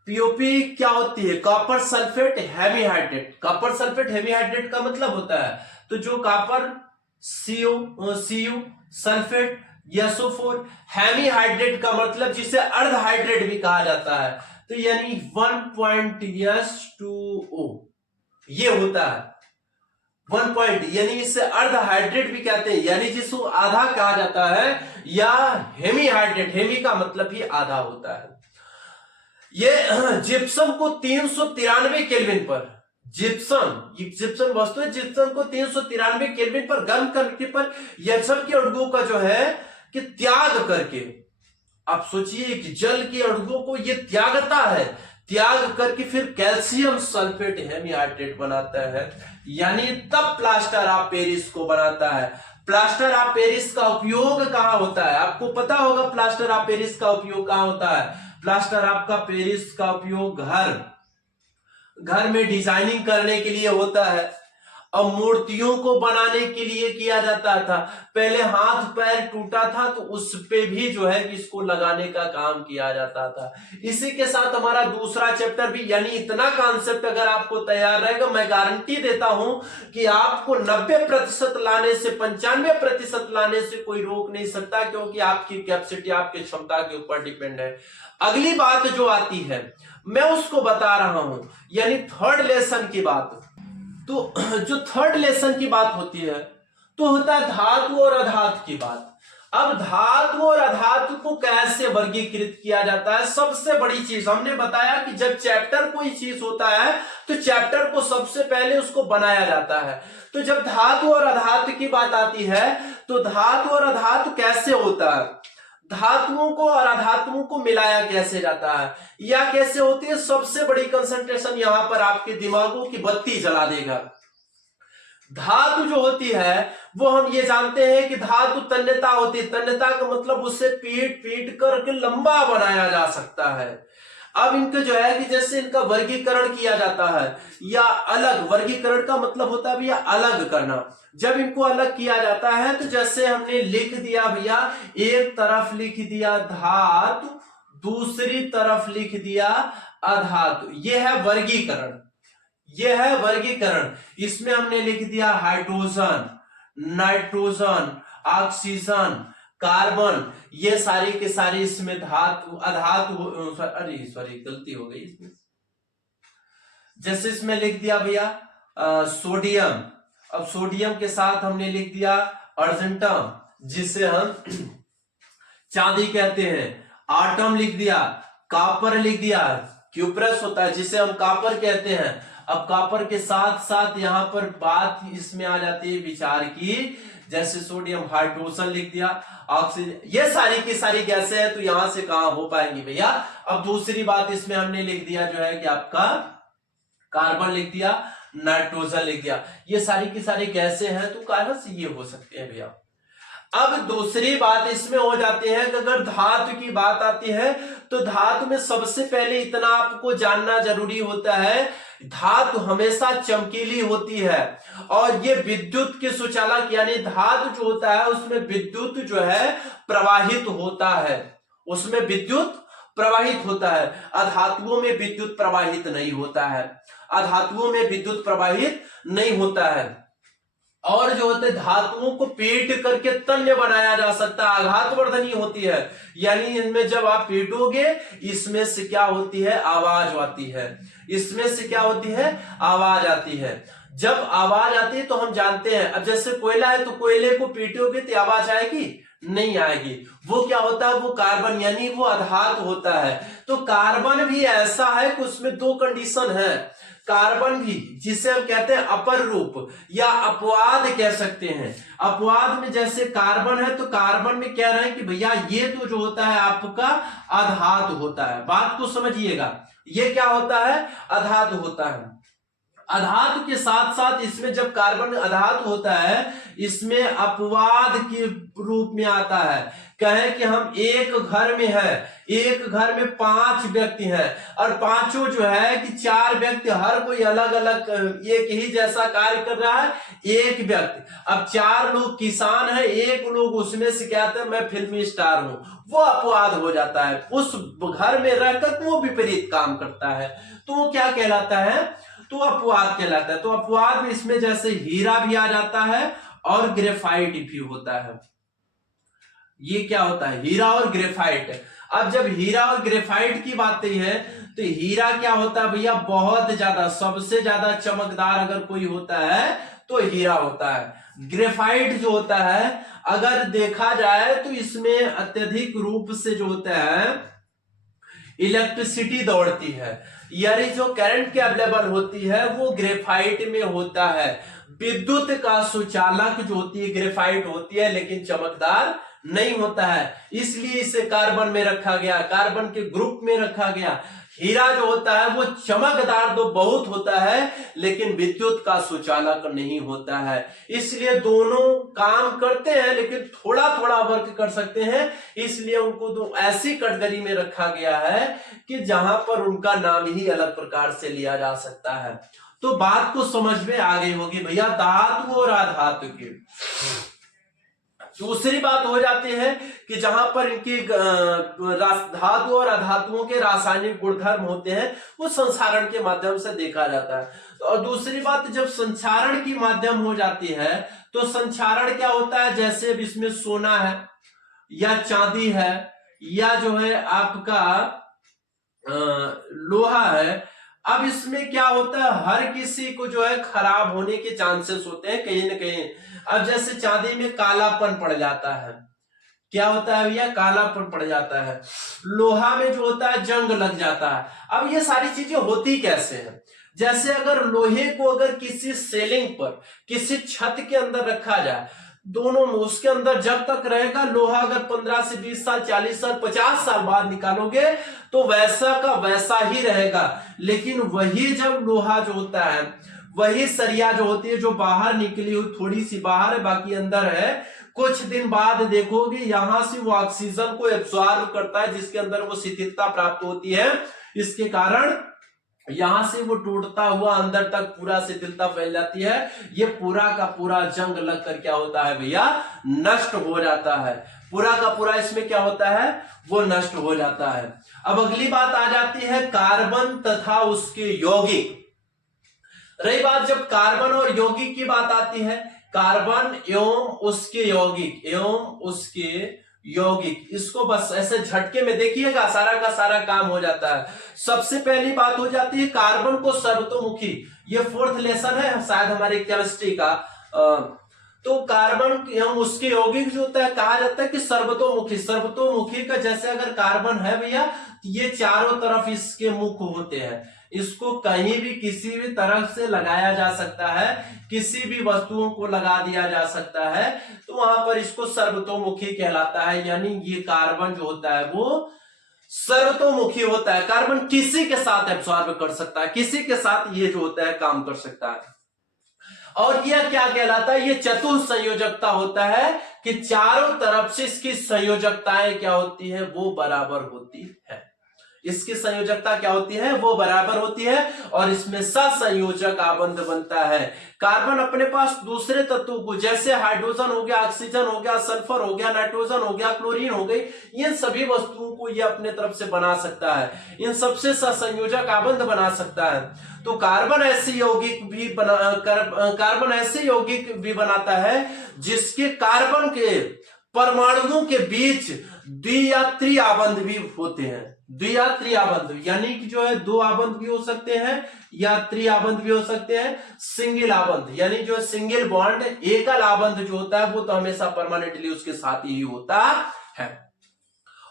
पीओपी क्या होती है, copper sulphate hemihydrate. Copper sulphate hemihydrate का मतलब होता है तो जो copper Cu sulphate SO4, hemihydrate का मतलब जिसे अर्धहाइड्रेट भी कहा जाता है, तो यानी 1.S2O ये होता है। 1 पॉइंट यानी इसे अर्धहाइड्रेट भी कहते हैं, यानी जिसको आधा कहा जाता है, या हेमीहाइड्रेट, हेमी का मतलब ही आधा होता है। ये जिप्सम को 393 केल्विन पर, जिप्सम वस्तु है, जिप्सम को 393 केल्विन पर गर्म करने पर यक्षम के अणुओं का जो है कि त्याग करके, आप सोचिए कि जल के अणुओं को ये त्यागता है, त्याग करके फिर कैल्शियम सल्फेट हेमिहाइड्रेट बनाता है, यानी तब प्लास्टर ऑफ पेरिस को बनाता है। प्लास्टर ऑफ पेरिस का उपयोग कहां होता है? आपको पता होगा प्लास्टर ऑफ पेरिस का उपयोग कहां होता है। प्लास्टर ऑफ का पेरिस का उपयोग घर में डिजाइनिंग करने के लिए होता है, अब मूर्तियों को बनाने के लिए किया जाता था। पहले हाथ पैर टूटा था तो उस पे भी जो है कि इसको लगाने का काम किया जाता था। इसी के साथ हमारा दूसरा चैप्टर भी, यानी इतना कॉन्सेप्ट अगर आपको तैयार रहेगा, मैं गारंटी देता हूं कि आपको 90% लाने से 95% लाने से कोई रोक नहीं सकता, क्योंकि आपकी कैपेसिटी आपकी क्षमता के ऊपर डिपेंड है। अगली बात जो आती है मैं उसको बता रहा हूं, यानी थर्ड लेसन की बात। तो जो थर्ड लेसन की बात होती है तो होता है धातु और अधातु की बात। अब धातु और अधातु को कैसे वर्गीकृत किया जाता है? सबसे बड़ी चीज हमने बताया कि जब चैप्टर कोई चीज होता है तो चैप्टर को सबसे पहले उसको बनाया जाता है। तो जब धातु और अधातु की बात आती है तो धातु और अधातु कैसे होता है, धातुओं को और अधातुओं को मिलाया कैसे जाता है या कैसे होती है, सबसे बड़ी कंसंट्रेशन यहां पर आपके दिमागों की बत्ती जला देगा। धातु जो होती है वो हम ये जानते हैं कि धातु तन्यता होती है। तन्यता का मतलब उसे पीट पीट करके लंबा बनाया जा सकता है। अब इनका जो है कि जैसे इनका वर्गीकरण किया जाता है या अलग, वर्गीकरण का मतलब होता है भैया अलग करना। जब इनको अलग किया जाता है तो जैसे हमने लिख दिया भैया, एक तरफ लिख दिया धातु, दूसरी तरफ लिख दिया अधातु, यह है वर्गीकरण, यह है वर्गीकरण। इसमें हमने लिख दिया हाइड्रोजन, नाइट्रोजन, ऑक्सीजन, कार्बन, ये सारी के सारी इसमें धातु अधातु, अरे सॉरी गलती हो गई इसमें। जैसे इसमें लिख दिया भैया सोडियम, अब सोडियम के साथ हमने लिख दिया अर्जेंटम जिसे हम चांदी कहते हैं, आटम लिख दिया, कॉपर लिख दिया, क्यूप्रस होता है जिसे हम कॉपर कहते हैं। अब कॉपर के साथ साथ यहां पर बात इसमें आ जाती है विचार की, जैसे सोडियम हाइड्रोजन लिख दिया, ऑक्सीजन, ये सारी की सारी गैसें हैं तो यहां से कहां हो पाएंगी भैया। अब दूसरी बात इसमें हमने लिख दिया जो है कि आपका कार्बन लिख दिया, नाइट्रोजन लिख दिया, ये सारी की सारी गैसें हैं तो कहां से ये हो सकते हैं भैया। अब दूसरी बात इसमें हो जाती है कि अगर धातु की बात आती है तो धातु में सबसे पहले इतना आपको जानना जरूरी होता है, धातु हमेशा चमकीली होती है और ये विद्युत के सुचालक, यानी धातु जो होता है उसमें विद्युत जो है प्रवाहित होता है, उसमें विद्युत प्रवाहित होता है। अधातुओं में विद्युत प्रवाहित नहीं होता है, अधातुओं में विद्युत प्रवाहित नहीं होता है। और जो होते धातुओं को पीट करके तन्य बनाया जा सकता है, आघातवर्धनी होती है, यानी इनमें जब आप पीटोगे इसमें से क्या होती है, आवाज आती है, इसमें से क्या होती है, आवाज आती है। जब आवाज आती है तो हम जानते हैं, अब जैसे कोयला है तो कोयले को पीटोगे तो आवाज आएगी, नहीं आएगी। वो क्या होता है, वो कार्बन, यानी वो अधातु होता है। तो कार्बन भी ऐसा है कि उसमें दो कंडीशन है, कार्बन भी जिसे हम कहते हैं अपर रूप या अपवाद कह सकते हैं। अपवाद में जैसे कार्बन है तो कार्बन में कह रहे हैं कि भैया ये तो जो होता है आपका अधातु होता है, बात को समझिएगा, ये क्या होता है, अधातु होता है। अधातु के साथ साथ इसमें जब कार्बन अधातु होता है इसमें अपवाद के रूप में आता है। कहें कि हम एक घर में है, एक घर में 5 व्यक्ति हैं और पांचों जो है कि 4 व्यक्ति, हर कोई अलग अलग एक ही जैसा कार्य कर रहा है, एक व्यक्ति। अब 4 लोग किसान है, एक लोग उसमें से कहते हैं मैं फिल्मी स्टार हूं, वो अपवाद हो जाता है। उस घर में रहकर वो विपरीत काम करता है तो वो क्या कहलाता है, तो अपवाद कहलाता है। तो अपवाद में इसमें जैसे हीरा भी आ जाता है और ग्रेफाइट भी होता है। ये क्या होता है, हीरा और ग्रेफाइट। अब जब हीरा और ग्रेफाइट की बात है तो हीरा क्या होता है भैया, बहुत ज्यादा, सबसे ज्यादा चमकदार अगर कोई होता है तो हीरा होता है। ग्रेफाइट जो होता है अगर देखा जाए तो इसमें अत्यधिक रूप से जो होता है इलेक्ट्रिसिटी दौड़ती है, यानी जो करंट के अवेलेबल होती है वो ग्रेफाइट में होता है। विद्युत का सुचालक जो होती है ग्रेफाइट होती है, लेकिन चमकदार नहीं होता है, इसलिए इसे कार्बन में रखा गया, कार्बन के ग्रुप में रखा गया। हीरा जो होता है वो चमकदार तो बहुत होता है, लेकिन विद्युत का सुचालक नहीं होता है। इसलिए दोनों काम करते हैं, लेकिन थोड़ा थोड़ा वर्क कर सकते हैं, इसलिए उनको दो ऐसी कैटेगरी में रखा गया है कि जहां पर उनका नाम ही अलग प्रकार से लिया जा सकता है। तो बात को समझ में आ गई होगी भैया, धातु और अधातु की। दूसरी बात हो जाती है कि जहां पर इनकी धातु और अधातुओं के रासायनिक गुणधर्म होते हैं वो संसारण के माध्यम से देखा जाता है। और दूसरी बात, जब संचारण की माध्यम हो जाती है तो संचारण क्या होता है, जैसे अब इसमें सोना है या चांदी है या जो है आपका लोहा है, अब इसमें क्या होता है, हर किसी को जो है खराब होने के चांसेस होते हैं कहीं ना कहीं। अब जैसे चांदी में कालापन पड़ जाता है, क्या होता है भैया, कालापन पड़ जाता है। लोहा में जो होता है जंग लग जाता है। अब ये सारी चीजें होती कैसे हैं, जैसे अगर लोहे को अगर किसी सेलिंग पर किसी छत के अंदर रखा जाए, दोनों में उसके अंदर जब तक रहेगा, लोहा अगर 15 से 20 साल 40 साल 50 साल बाद निकालोगे तो वैसा का वैसा ही रहेगा। लेकिन वही जब लोहा जो होता है, वही सरिया जो होती है जो बाहर निकली हुई, थोड़ी सी बाहर है बाकी अंदर है, कुछ दिन बाद देखोगे यहां से वो ऑक्सीजन को एब्सॉर्ब करता है, जिसके अंदर वो शिथिलता प्राप्त होती है। इसके कारण यहां से वो टूटता हुआ अंदर तक पूरा शिथिलता फैल जाती है। ये पूरा का पूरा जंग लग कर क्या होता है भैया, नष्ट हो जाता है। पूरा का पूरा इसमें क्या होता है, वो नष्ट हो जाता है। अब अगली बात आ जाती है कार्बन तथा उसके यौगिक। रही बात जब कार्बन और यौगिक की बात आती है, कार्बन एवं उसके यौगिक, एवं उसके यौगिक, इसको बस ऐसे झटके में देखिएगा सारा का सारा काम हो जाता है। सबसे पहली बात हो जाती है कार्बन को सर्वतोमुखी, ये 4th लेसन है शायद हमारे केमिस्ट्री का। तो कार्बन एवं उसके यौगिक जो होता है कहा जाता है कि सर्वतोमुखी। सर्वतोमुखी का जैसे अगर कार्बन है भैया, ये चारों तरफ इसके मुख होते हैं, इसको कहीं भी किसी भी तरह से लगाया जा सकता है, किसी भी वस्तुओं को लगा दिया जा सकता है, तो वहां पर इसको सर्वतोमुखी कहलाता है। यानी ये कार्बन जो होता है वो सर्वतोमुखी होता है। कार्बन किसी के साथ एब्सॉर्ब कर सकता है, किसी के साथ ये जो होता है काम कर सकता है। और यह क्या कहलाता है, ये चतुर्थ संयोजकता होता है कि चारों तरफ से इसकी संयोजकताएं क्या होती है, वो बराबर होती है। इसकी संयोजकता क्या होती है, वो बराबर होती है, और इसमें सहसंयोजक आबंध बनता है। कार्बन अपने पास दूसरे तत्वों को, जैसे हाइड्रोजन हो गया, ऑक्सीजन हो गया, सल्फर हो गया, नाइट्रोजन हो गया, क्लोरीन हो गई, इन सभी वस्तुओं को ये अपने तरफ से बना सकता है, इन सबसे सहसंयोजक आबंध बना सकता है। तो कार्बन ऐसे यौगिक भी बनाता है जिसके कार्बन के परमाणुओं के बीच द्वि या त्रि आबंध भी होते हैं। द्वि या त्रि आबंध यानी कि जो है 2 आबंध भी हो सकते हैं या त्रि आबंध भी हो सकते हैं। सिंगल आबंध यानी जो सिंगल बॉन्ड, एकल आबंध जो होता है वो तो हमेशा परमानेंटली उसके साथ ही होता है।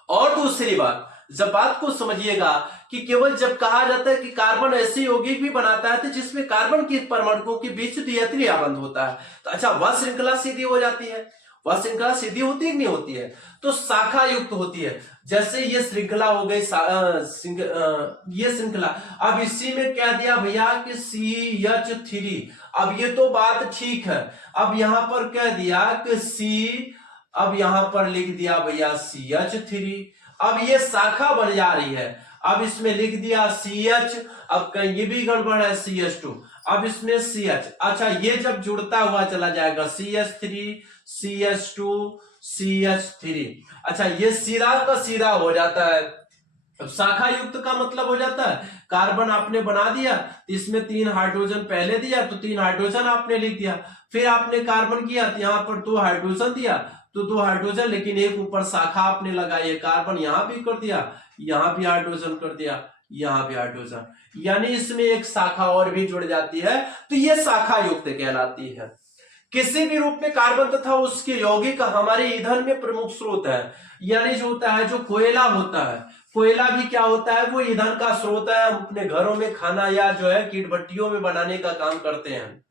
और दूसरी बात, जब बात को समझिएगा कि केवल जब कहा जाता है कि कार्बन ऐसे यौगिक भी बनाता है तो जिसमें कार्बन के परमाणुओं के बीच द्वितीय आबंध होता है, तो अच्छा वह श्रृंखला सीधी हो जाती है। वह श्रृंखला सीधी होती है कि नहीं होती है, तो शाखा युक्त होती है। जैसे ये श्रृंखला हो गई, ये श्रृंखला, अब इसी में क्या दिया भैया कि CH3। अब ये तो बात ठीक है, अब यहां पर क्या दिया कि C, अब यहां पर लिख दिया भैया CH3। अब ये शाखा बन जा रही है, अब इसमें लिख दिया CH, अब कहीं ये भी गड़बड़ है CH2, अब इसमें CH। अच्छा ये जब जुड़ता हुआ चला जाएगा CH3 CH2 CH3, अच्छा ये सीधा का सीधा हो जाता है। अब शाखा युक्त का मतलब हो जाता है कार्बन आपने बना दिया, इसमें 3 हाइड्रोजन पहले दिया तो 3 हाइड्रोजन आपने लिख दिया, फिर आपने कार्बन किया तो यहाँ पर 2 हाइड्रोजन दिया तो 2 हाइड्रोजन, लेकिन एक ऊपर शाखा आपने लगाई, कार्बन यहां भी कर दिया, यहां भी हाइड्रोजन कर दिया, यहां भी हाइड्रोजन, यानी इसमें एक शाखा और भी जुड़ जाती है, तो यह शाखा युक्त कहलाती है। किसी भी रूप में कार्बन तथा उसके यौगिक हमारे ईंधन में प्रमुख स्रोत है। यानी जो होता है, जो कोयला होता है, कोयला भी क्या होता है, वो ईंधन का स्रोत है। हम अपने घरों में खाना या जो है कीट भट्टियों में बनाने का काम करते हैं।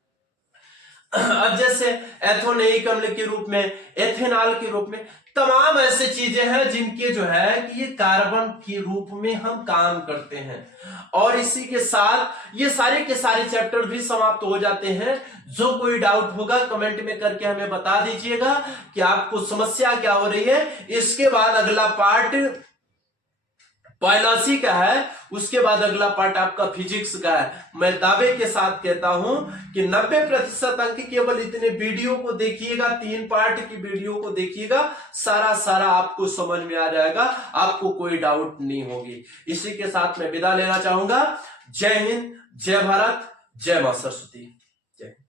अब जैसे एथोनेइक अम्ल के रूप में, एथेनॉल के रूप में, तमाम ऐसे चीजें हैं जिनके जो है कि ये कार्बन के रूप में हम काम करते हैं। और इसी के साथ ये सारे के सारे चैप्टर भी समाप्त हो जाते हैं। जो कोई डाउट होगा कमेंट में करके हमें बता दीजिएगा कि आपको समस्या क्या हो रही है। इसके बाद अगला पार्ट बायोलॉजी का है, उसके बाद अगला पार्ट आपका फिजिक्स का है। मैं दावे के साथ कहता हूं कि 90% अंक केवल इतने वीडियो को देखिएगा, 3 पार्ट की वीडियो को देखिएगा, सारा आपको समझ में आ जाएगा, आपको कोई डाउट नहीं होगी। इसी के साथ मैं विदा लेना चाहूंगा। जय हिंद, जय भारत, जय मां सरस्वती।